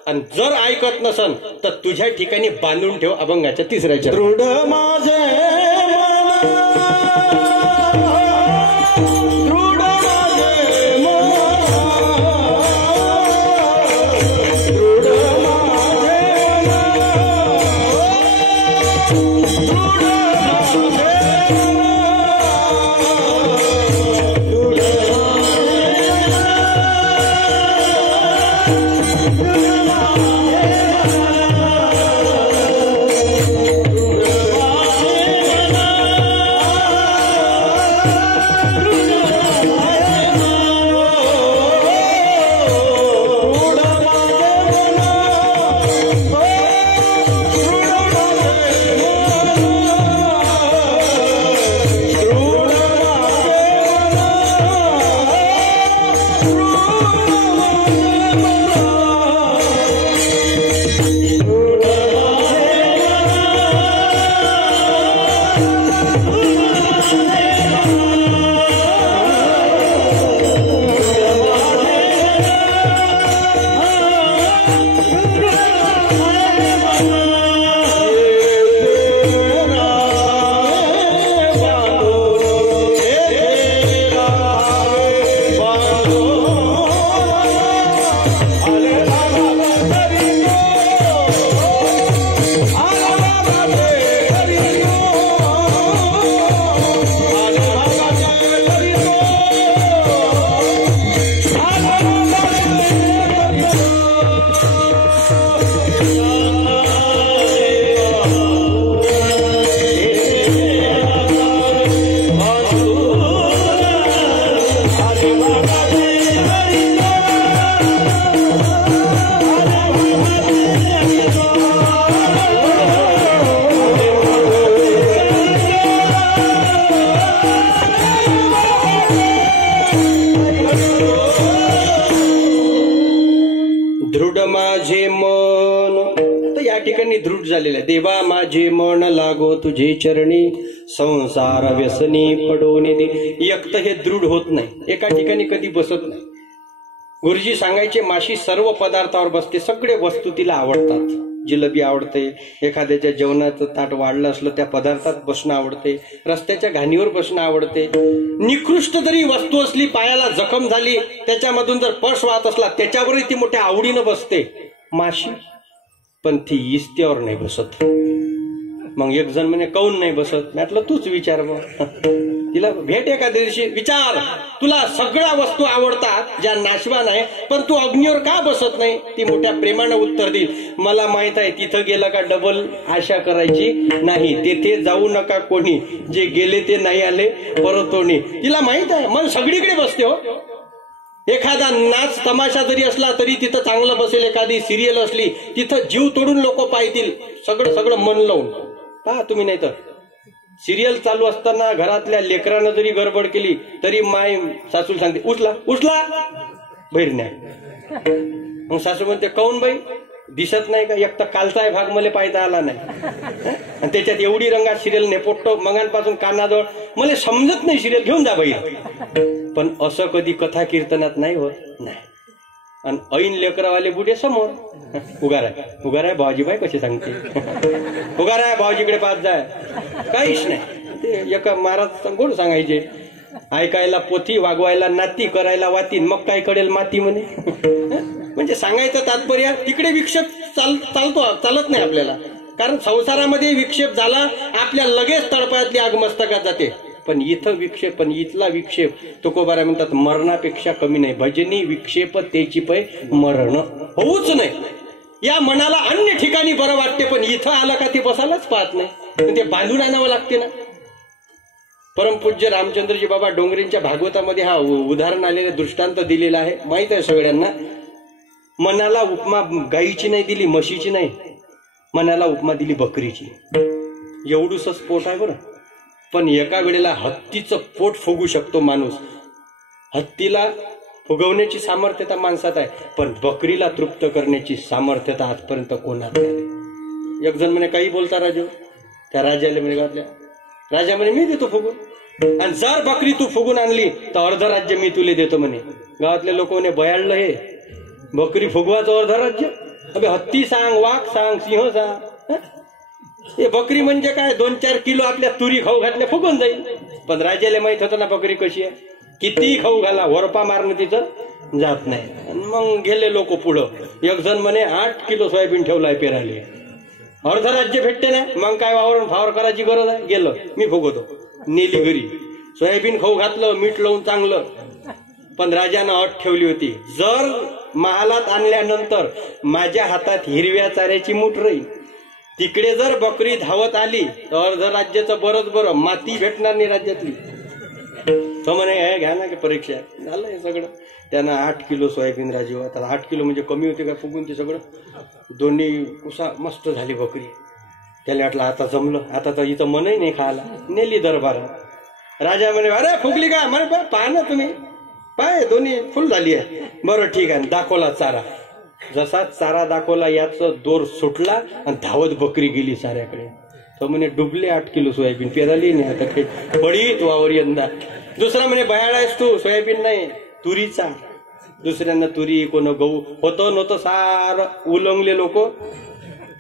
आणि जर ऐकत नसन तर तुझ्या ठिकाणी बांधून ठेव. अभंगाच्या 3ऱ्या चरणात. दृढ माझे दृढ झालेला आहे. देवा माझे मन लागो तुझे चरणी, संसार व्यसनी पडोने दे. एकटं हे दृढ होत नाही, एका ठिकाणी कधी बसत नाही. गुरुजी सांगायचे माशी सर्व पदार्थावर बसते, सगळे वस्तू तिला आवडतात. जिलेबी आवडते, एखाद्याच्या जेवणाचं ताट वाढलं असलं त्या पदार्थात बसणं आवडते, रस्त्याच्या घाणीवर बसणं आवडते. निकृष्ट जरी वस्तू असली, पायाला जखम झाली, त्याच्यामधून जर पस वाहत असला त्याच्यावरही ती मोठ्या आवडीनं बसते माशी. पण ती इस्त्यावर नाही बसत. मग एक जण म्हणे काऊन नाही बसत, म्हटलं तूच विचार. मग तिला भेट एखाद्या दिवशी, विचार, तुला सगळ्या वस्तू आवडतात ज्या नाशवान आहे, पण तू अग्नीवर का बसत नाही. ती मोठ्या प्रेमानं उत्तर देईल, मला माहित आहे तिथं गेलं का डबल आशा करायची नाही, तेथे जाऊ नका कोणी, जे गेले ते नाही आले परतोणी. तिला माहित आहे मन सगळीकडे बसते. हो, एखादा नाच तमाशा जरी असला तरी तिथं चांगलं बसेल, एखादी सिरियल असली तिथं जीव तोडून लोक पाहतील, सगळं मन लावून पहा तुम्ही. नाही तर सिरियल चालू असताना घरातल्या लेकरानं जरी गडबड केली तरी माय सासू सांगते उचला उचला बाहेर न्या. मग सासू म्हणते काऊन बाई दिसत नाही का, एक तर कालचा भाग मला पाहता आला नाही, आणि त्याच्यात एवढी रंगात सिरियल नेपोटतो मगांपासून कानाजवळ, मला समजत नाही सिरियल, घेऊन जा बाई. पण असं कधी कथा कीर्तनात नाही होत नाही. आणि ऐन लेकरवाले बुढे समोर उगाराय भाऊजीबाई कसे सांगते, उगाराय भाऊजीकडे पाच जाय, काहीच नाही. ते एका महाराज गोड सांगायचे, ऐकायला पोथी, वागवायला नाती, करायला वाती, मग काय कळेल माती म्हणे. म्हणजे सांगायचं तात्पर्य तिकडे विक्षेप चालत नाही आपल्याला. कारण संसारामध्ये विक्षेप झाला आपल्या लगेच तळपायातली आग मस्तकात जाते. पण इथं विक्षेप, पण इथला विक्षेप तुकोबारा म्हणतात मरणापेक्षा कमी नाही. भजनी विक्षेप तेची पै मरण होऊच नाही. या मनाला अन्य ठिकाणी बरं वाटते, पण इथं आलं का ते बसायलाच पाहत नाही, पण ते बांधून आणावं लागते ना. परमपूज्य रामचंद्रजी बाबा डोंगरेंच्या भागवतामध्ये हा उदाहरण आलेलं दृष्टांत दिलेला आहे, माहित आहे सगळ्यांना. मनाला उपमा गाईची नाही दिली, म्हशीची नाही, मनाला उपमा दिली बकरीची. एवढूसच पोट आहे बरं, पण एका वेळेला हत्तीचं पोट फुगू शकतो माणूस. हत्तीला फुगवण्याची सामर्थ्यता माणसात आहे, पण बकरीला तृप्त करण्याची सामर्थ्यता आजपर्यंत कोणात नाही. एक जण म्हणे काही बोलता राजू, त्या राजाला म्हणे घातल्या, राजा म्हणे मी देतो फुगून, आणि जर बकरी तू फुगून आणली तर अर्ध राज्य मी तुले देतो म्हणे. गावातले लोक म्हणे बयाळलं हे, बकरी फुगवाचं अर्ध राज्य? अबे हत्ती सांग, वाघ सांग, सिंह सांग, हे बकरी म्हणजे काय, 2-4 किलो आपल्या तुरी खाऊ घातल्या फुगून जाईल. पण राजाला माहित होतं ना बकरी कशी आहे, किती खाऊ घाला वरपा मारणं तिचं जात नाही. मग गेले लोक पुढं. एक जण म्हणे 8 किलो सोयाबीन ठेवलाय पेराले, अर्ध राज्य भेटते ना, मग काय वावरून फावर करायची गरज आहे. गेलं मी फुगवतो, नेली घरी, सोयाबीन खाऊ घातलं, मीठ लावून चांगलं. पण राजानं अट ठेवली होती, जर महालात आणल्यानंतर माझ्या हातात हिरव्या चाऱ्याची मूठ राहील, तिकडे जर बकरी धावत आली तर अर्ध राज्याचं बरंच बरं, माती भेटणार नाही राज्यातली. तो म्हणे हे घ्या ना की परीक्षा. झालं हे सगळं. त्यानं 8 किलो सोयाबीन राजीव, आता 8 किलो म्हणजे कमी होते का फुगून ते सगळं. दोन्ही कुसा मस्त झाली बकरी. त्याला वाटलं आता जमलं, आता तर इथं मनही नाही खायला. नेली दरबारात. राजा म्हणे अरे फुगली का? म्हणे पहा ना तुम्ही, पाय दोन्ही फुल झाली आहे. बरं ठीक आहे, दाखवला चारा. जसा चारा दाखवला याचं दोर सुटला आणि धावत बकरी गेली चाऱ्याकडे. तो म्हणे डुबले 8 किलो सोयाबीन, पेराली नाही आता काही पडीत वावर यंदा. दुसरा म्हणे बयाळायस तू, सोयाबीन नाही तुरीचा. दुसऱ्यांना तुरी, कोण गहू होतं नव्हतं सारं उलंगले लोक.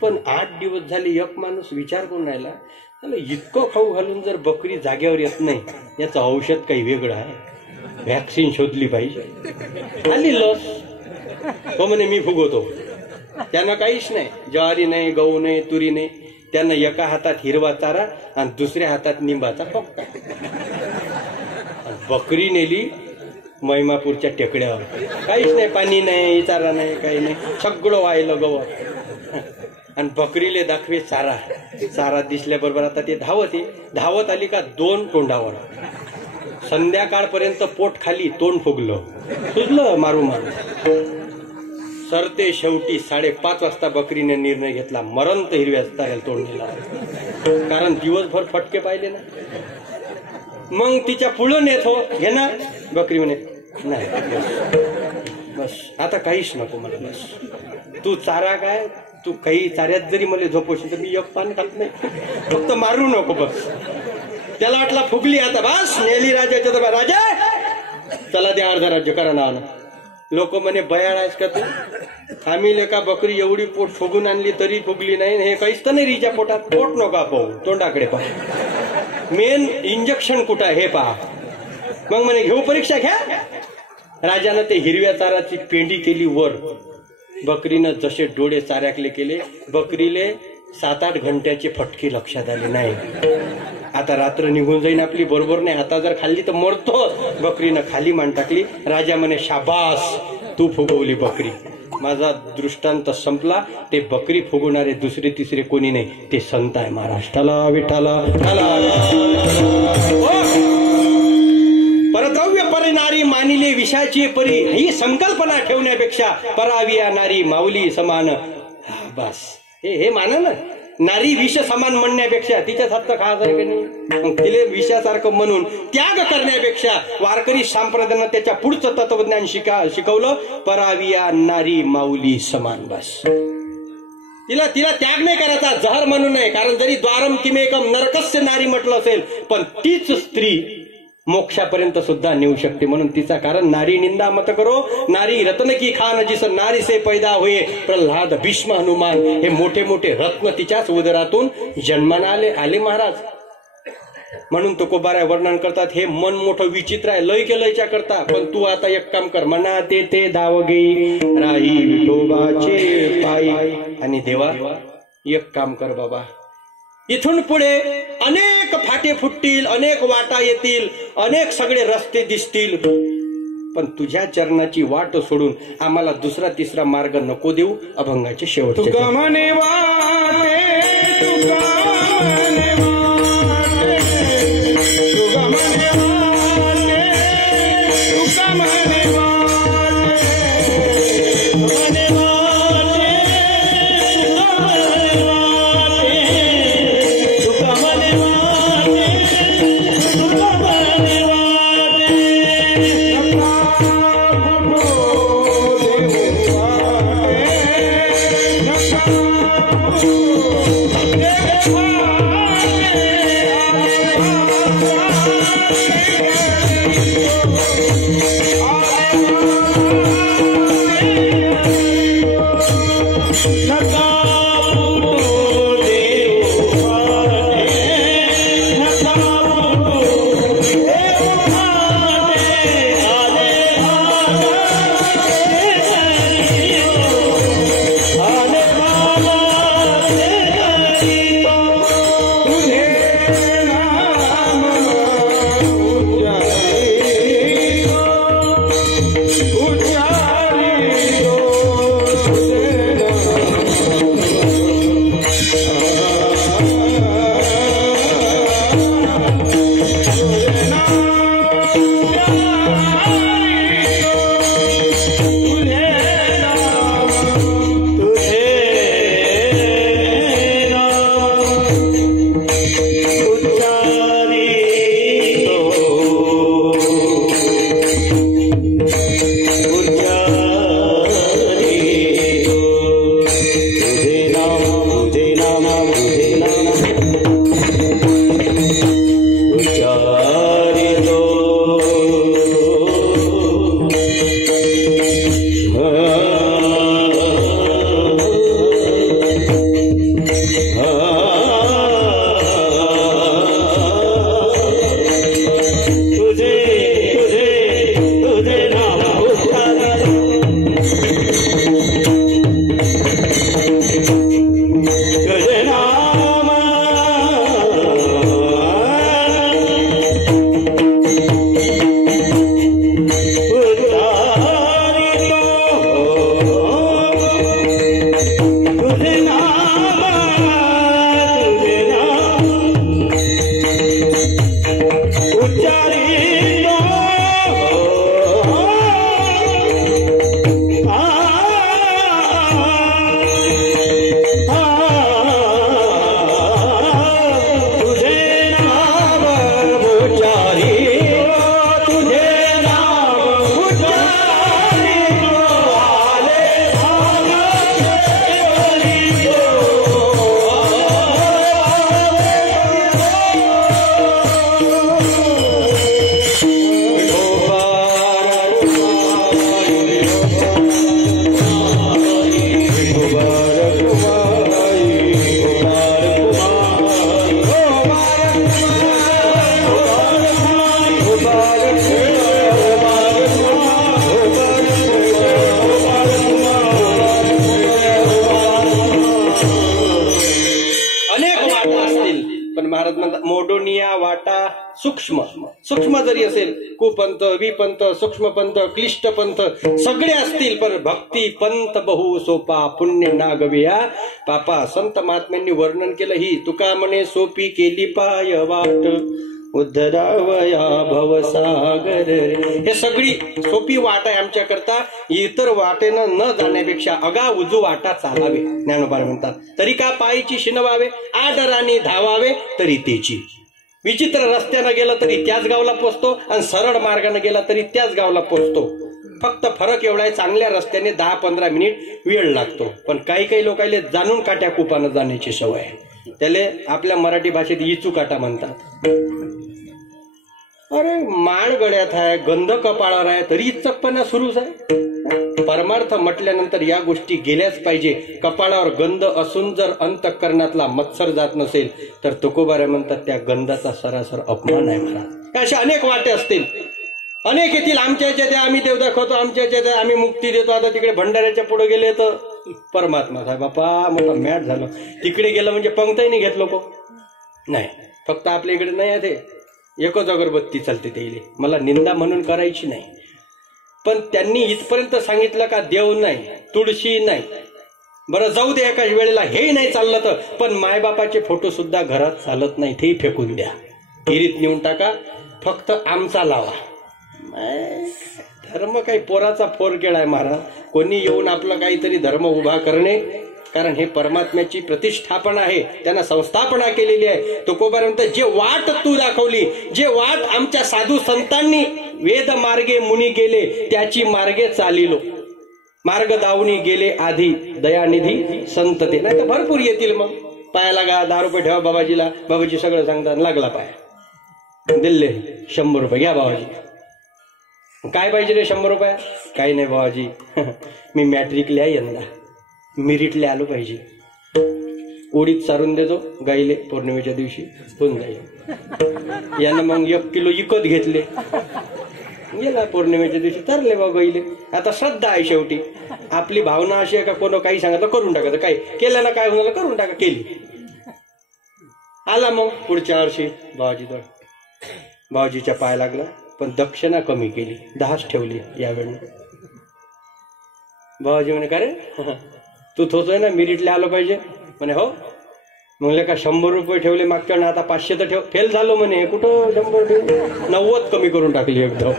पण 8 दिवस झाले एक माणूस विचार करून राहिला, इतकं खाऊ घालून जर बकरी जाग्यावर येत नाही, याचं औषध काही वेगळं आहे, व्हॅक्सिन शोधली पाहिजे. आली लस. तो म्हणे मी फुगवतो. त्यानं काहीच नाही, ज्वारी नाही, गहू नाही, तुरी नाही. त्यानं एका हातात हिरवा चारा आणि दुसऱ्या हातात निंबाचा पक्का. बकरी नेली महिमापूरच्या टेकड्यावर. काहीच नाही, पाणी नाही, चारा नाही, काही नाही, सगळं वाहिलं गवत. आणि बकरीले दाखवे चारा. चारा दिसल्याबरोबर आता ते धावत आली का 2 तोंडावर. संध्याकाळपर्यंत पोट खाली, तोंड फुगलं, सुजलं मारू मारू. सरते शेवटी 5:30 वाजता बकरीने निर्णय घेतला, मरंत हिरव्या चाऱ्याला तोंड दिला, कारण दिवसभर फटके पाहिले ना. मग तिच्या पुढं नेत हो घे ना. बकरी म्हणे नाही, बस आता काहीच नको मला, बस तू चारा काय, तू काही चाऱ्यात जरी मला झोपवशील तर मी एक पान खात नाही, फक्त मारू नको बस. त्याला वाटला फुगली आता, बस नेली राजाच्या दरबार. राजा चला ते अर्ध राज्य करा नावानं. लोक म्हणे बयाळ आहेस का तू, आम्ही लेका बकरी एवढी पोट फुगून आणली तरी फुगली नाही, हे काहीच तर नाही रिच्या पोटात. पोट नका पाहू, तोंडाकडे पहा, मेन इंजेक्शन कुठं आहे हे पहा. मग म्हणे घेऊ परीक्षा घ्या. राजानं ते हिरव्या चाराची पेंडी केली वर. बकरीनं जसे डोळे चाऱ्याकले केले, बकरीले 7-8 घंट्याचे फटके लक्षात आले नाही. आता रात्र निघून जाईन आपली, बरोबर नाही, आता जर खाल्ली तर मरतो. बकरीनं खाली मान टाकली. राजा म्हणे शाबास, तू फुगवली बकरी. माझा दृष्टांत संपला. ते बकरी फुगवणारे दुसरे तिसरे कोणी नाही, ते संत आहे महाराष्ट्राला. विठाला परद्रव्य परिनारी मानिले विषाची परी, ही संकल्पना ठेवण्यापेक्षा पराविया नारी माऊली समान. बस हे माना ना, नारी विष समान म्हणण्यापेक्षा तिच्याच हातचं खास आहे की नाही, मग तिले विषासारखं म्हणून त्याग करण्यापेक्षा वारकरी संप्रदायानं त्याच्या पुढचं तत्वज्ञान शिकवलं, पराविया नारी माऊली समान. बस तिला त्याग नाही करायचा, जहर म्हणून नाही. कारण जरी द्वारम किमेकम नरकस्य नारी म्हटलं असेल, पण तीच स्त्री मोक्षापर्यंत सुद्धा नेऊ शकते. म्हणून तिचा कारण नारी निंदा मत करो, नारी रत्न की खान जिस नारी से पैदा हुए, प्रल्हाद भीष्म हनुमान, हे मोठे मोठे रत्न तिच्याच उदरातून जन्माला आले महाराज. म्हणून तुकोबाराय वर्णन करतात, हे मन मोठं विचित्र आहे, लय केलयच्या करता. पण तू आता एक काम कर, मना ते धावगे राही विठोबाचे पायी. आणि देवा एक काम कर बाबा, इथून पुढे अनेक फाटे फुटतील, अनेक वाटा येतील, अनेक सगळे रस्ते दिसतील, पण तुझ्या चरणाची वाट सोडून आम्हाला दुसरा तिसरा मार्ग नको देऊ. अभंगाचे शेवटचे तुका म्हणे वाटे, तुका म्हणे वाटे, तुका म्हणे वाटे, तुका म्हणे वाटे, म्हणे वाटे, तुका म्हणे वाटे, तुका म्हणे वाटे, नका मोडोनिया वाटा सूक्ष्म सूक्ष्म जरी असेल, कुपंथ, विपंथ, सूक्ष्मपंथ, क्लिष्टपंथ सगळे असतील, पण भक्ती पंथ बहु सोपा पुण्य ना गविया पापा. संत महात्म्यांनी वर्णन केलं ही तुका म्हणे सोपी केली पाय वाट उद्धरावया भवसागर. हे सगळी सोपी वाट आहे आमच्या करता, इतर वाटेनं न जाण्यापेक्षा अगा उजू वाटा चालावे. ज्ञानोबा म्हणतात तरी का पायीची शिनवावे, आदराने धावावे तरी तेची. विचित्र रस्त्यानं गेला तरी त्याच गावला पोचतो आणि सरळ मार्गाने गेला तरी त्याच गावला पोचतो. फक्त फरक एवढा आहे, चांगल्या रस्त्याने 10-15 मिनिट वेळ लागतो, पण काही काही लोकांना जाणून काट्या कुपानं जाण्याची सवय आहे. त्याला आपल्या मराठी भाषेत इचू काटा म्हणतात. अरे माळ गळ्यात आहे, गंध कपाळावर आहे, तरी इचकपणा सुरूच आहे. परमार्थ म्हटल्यानंतर या गोष्टी गेल्याच पाहिजे. कपाळावर गंध असून जर अंतःकरणातला मत्सर जात नसेल तर तुकोबारे म्हणतात त्या गंधाचा सरासर अपमान आहे महाराज. अशा अनेक वाटे असतील, अनेक येथील. आमच्या याच्यात आम्ही देव दाखवतो, आमच्या याच्यात आम्ही मुक्ती देतो. आता तिकडे भंडाऱ्याच्या पुढे गेले तर परमात्मा साहेब बापा मोठा मॅट झालं. तिकडे गेलं म्हणजे पंक्तही नाही घेत लोक. नाही, फक्त आपल्या इकडे नाही आहे ते एकच अगरबत्ती चालते. ते मला निंदा म्हणून करायची नाही. पण त्यांनी इथपर्यंत सांगितलं का देव नाही, तुळशी नाही, बरं जाऊ दे एकाच वेळेला हे नाही चाललं तर, पण मायबापाचे फोटो सुद्धा घरात चालत नाही, ते फेकून द्या, विहिरीत नेऊन टाका, फक्त आमचा लावा. धर्म काही पोराचा फोरकेळ आहे महाराज. कोणी येऊन आपला काहीतरी धर्म उभा करणे, कारण हे परमात्म्याची प्रतिष्ठापना आहे, त्यांना संस्थापना केलेली आहे. तुकोबापर्यंत जे वाट तू दाखवली, जे वाट आमच्या साधू संतांनी वेद मार्गे मुनी गेले, त्याची मार्गे चालिलो, मार्ग दावणी गेले आधी दयानिधी संत ते. नाही तर भरपूर येतील. मग पायाला 10 रुपये ठेवा बाबाजीला, बाबाजी सगळं सांगतात, लागला पाया, दिले 100 रुपये घ्या बाबाजी. काय पाहिजे रे 100 रुपये? काही नाही बाबाजी, मी मॅट्रिकला यंदा मिरिटला आलो पाहिजे, ओढीत सारून देतो गाईले पौर्णिमेच्या दिवशी, होऊन जाईल. यानं मग 1 किलो विकत घेतले, गेला पौर्णिमेच्या दिवशी तरले बा गाईले. आता श्रद्धा आहे शेवटी. आपली भावना अशी आहे का कोण काही सांगितलं करून टाकायचं, काय केलं ना काय होणार करून टाका, केली. आला मग पुढच्या वर्षी बाबाजीच्या पाय लागला, पण दक्षिणा कमी केली, 10च ठेवली यावेळी. बाबाजी म्हणे का रे तू थोतोय ना मिरिटला आलो पाहिजे? म्हणे हो. म्हणले का 100 रुपये ठेवले मागच्या वेळी, आता 500 तर ठेव. फेल झालो म्हणे, कुठं 100 ठेव, 90 कमी करून टाकली एकदम.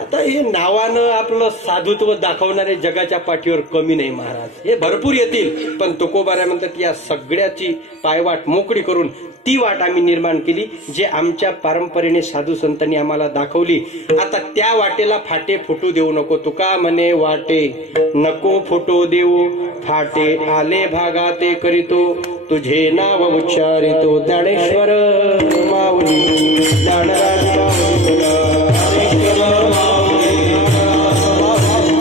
आता हे नावानं आपलं साधुत्व दाखवणारे जगाच्या पाठीवर कमी नाही महाराज, हे भरपूर येतील. पण तुकोबाऱ्या म्हणतात या सगळ्याची पायवाट मोकळी करून ती वाट आम्ही निर्माण केली, जे आमच्या परंपरेने साधू संतांनी आम्हाला दाखवली. आता त्या वाटेला फाटे फुटू देऊ नको. तुका म्हणे वाटे नको फुटू देऊ फाटे, आले भागा ते करीतो तुझे नाव उच्चारितो. ज्ञानेश्वर माऊली ज्ञानराज माऊली, ज्ञानेश्वर माऊली,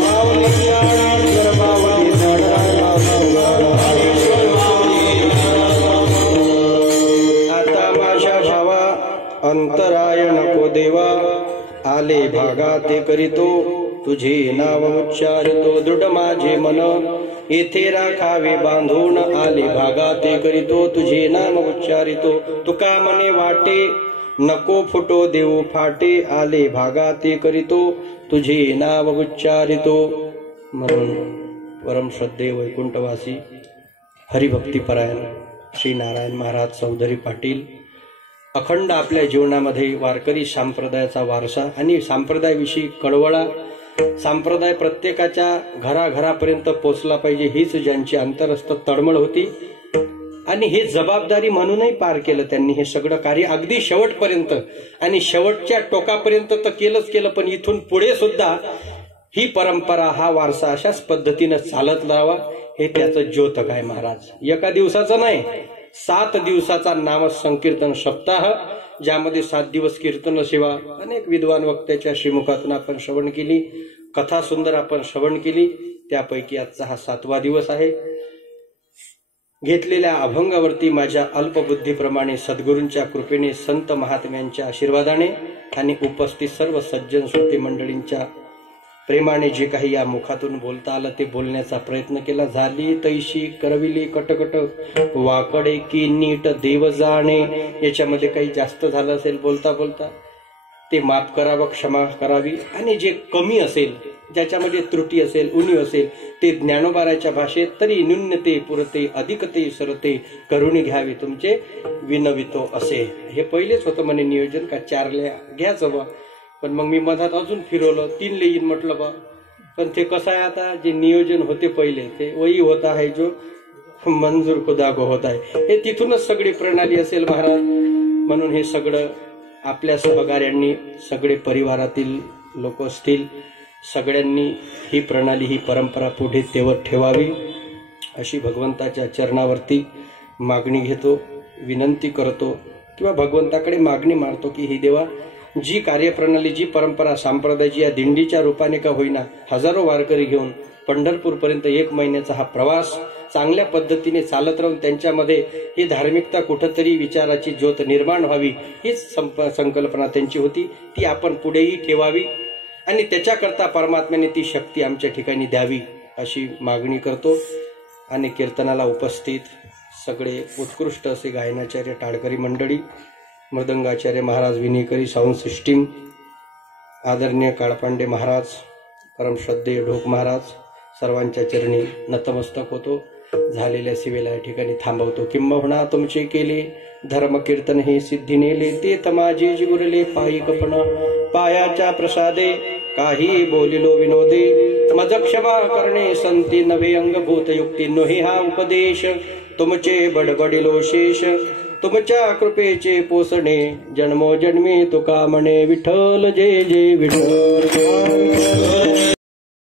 माऊली ज्ञानेश्वर माऊली, ज्ञानराज माऊली. आता माझ्या भावा अंतराय नको देवा, आले भागा ते करीतो तुझे नाव उच्चारितो. दृढ माझे मन येथे राखावे बांधून, आले भागा ते करीतो तुझे नाम उच्चारितो. तुका म्हणे वाटे नको फुटो देऊ फाटे, आले भागा ते करीतो तुझे नाव उच्चारितो. म्हणून परम श्रद्धेय वैकुंठवासी हरिभक्तीपरायण श्री नारायण महाराज चौधरी पाटील अखंड आपल्या जीवनामध्ये वारकरी संप्रदायाचा वारसा आणि संप्रदायाविषयी कळवळा, संप्रदाय प्रत्येकाच्या घराघरापर्यंत पोचला पाहिजे, हीच ज्यांची अंतरस्थ तळमळ होती. आणि हे जबाबदारी म्हणूनही पार केलं त्यांनी हे सगळं कार्य अगदी शेवटपर्यंत. आणि शेवटच्या टोकापर्यंत तर केलं, पण इथून पुढे सुद्धा ही परंपरा, हा वारसा अशाच पद्धतीनं चालत राहावा, हे त्याचं द्योतक आहे महाराज. एका दिवसाचं नाही, 7 दिवसाचा नाम संकीर्तन सप्ताह, ज्यामध्ये 7 दिवस कीर्तन सेवा अनेक विद्वान वक्त्याच्या श्रीमुखातून आपण श्रवण केली, कथा सुंदर आपण श्रवण केली. त्यापैकी आजचा हा 7वा दिवस आहे. घेतलेल्या अभंगावरती माझ्या अल्पबुद्धीप्रमाणे सद्गुरूंच्या कृपेने, संत महात्म्यांच्या आशीर्वादाने आणि उपस्थित सर्व सज्जन श्रोते मंडळींच्या प्रेमाने जे काही या मुखातून बोलता आलं ते बोलण्याचा प्रयत्न केला. झाली तैशी करविली कटकट वाकडे की नीट देव जाणे. याच्यामध्ये काही जास्त झालं असेल बोलता बोलता ते माफ करावं, क्षमा करावी. आणि जे कमी असेल, ज्याच्यामध्ये त्रुटी असेल, उणीव असेल, ते ज्ञानोबाराच्या भाषेत तरी न्यूनते पुरते अधिकते सरते करुणी घ्यावी तुमचे विनवितो असे. हे पहिलेच होतं म्हणे नियोजन का 4 घ्यायचं बा, पण मग मी मधात अजून फिरवलं, 3 येईन म्हटलं बा. पण ते कसं आहे, आता जे नियोजन होते पहिले ते वही होता आहे जो मंजूर खुदा को होता आहे, हे तिथूनच सगळी प्रणाली असेल महाराज. म्हणून हे सगळं आपल्या सहकार्यांनी, सगळे परिवारातील लोक असतील, सगळ्यांनी ही प्रणाली, ही परंपरा पुढे तेवत ठेवावी अशी भगवंताच्या चरणावरती मागणी घेतो, विनंती करतो किंवा भगवंताकडे मागणी मारतो की ही देवा, जी कार्यप्रणाली, जी परंपरा, संप्रदायाची या दिंडीच्या रूपाने का होईना हजारो वारकरी घेऊन पंढरपूरपर्यंत 1 महिन्याचा हा प्रवास चांगल्या पद्धतीने चालत राहून त्यांच्यामध्ये ही धार्मिकता, कुठंतरी विचाराची ज्योत निर्माण व्हावी, हीच संकल्पना त्यांची होती. ती आपण पुढेही ठेवावी आणि त्याच्याकरता परमात्म्याने ती शक्ती आमच्या ठिकाणी द्यावी अशी मागणी करतो. आणि कीर्तनाला उपस्थित सगळे उत्कृष्ट असे गायनाचार्य, टाळकरी मंडळी, मृदंगाचार्य महाराज, विनेकरी, साऊंड सिस्टीम, आदरणीय काळपांडे महाराज, परमश्रद्धेय ढोक महाराज सर्वांच्या चरणी नतमस्तक होतो. झालेल्या सेवेला या ठिकाणी थांबवतो. किंबहुना तुमचे केले धर्म कीर्तन हे सिद्धी नेले, ते तमाजे जिगुरले पायी कपण पायाच्या प्रसादे काही बोलिलो विनोदे. मज क्षमा करणे संती नव्हे अंगभूत युक्ती नोहे हा उपदेश, तुमचे बडबडिलो शेष तुमच्या कृपेचे पोसणे जन्मोजन्मी तुका म्हणे विठ्ठल जय जय विठ्ठल.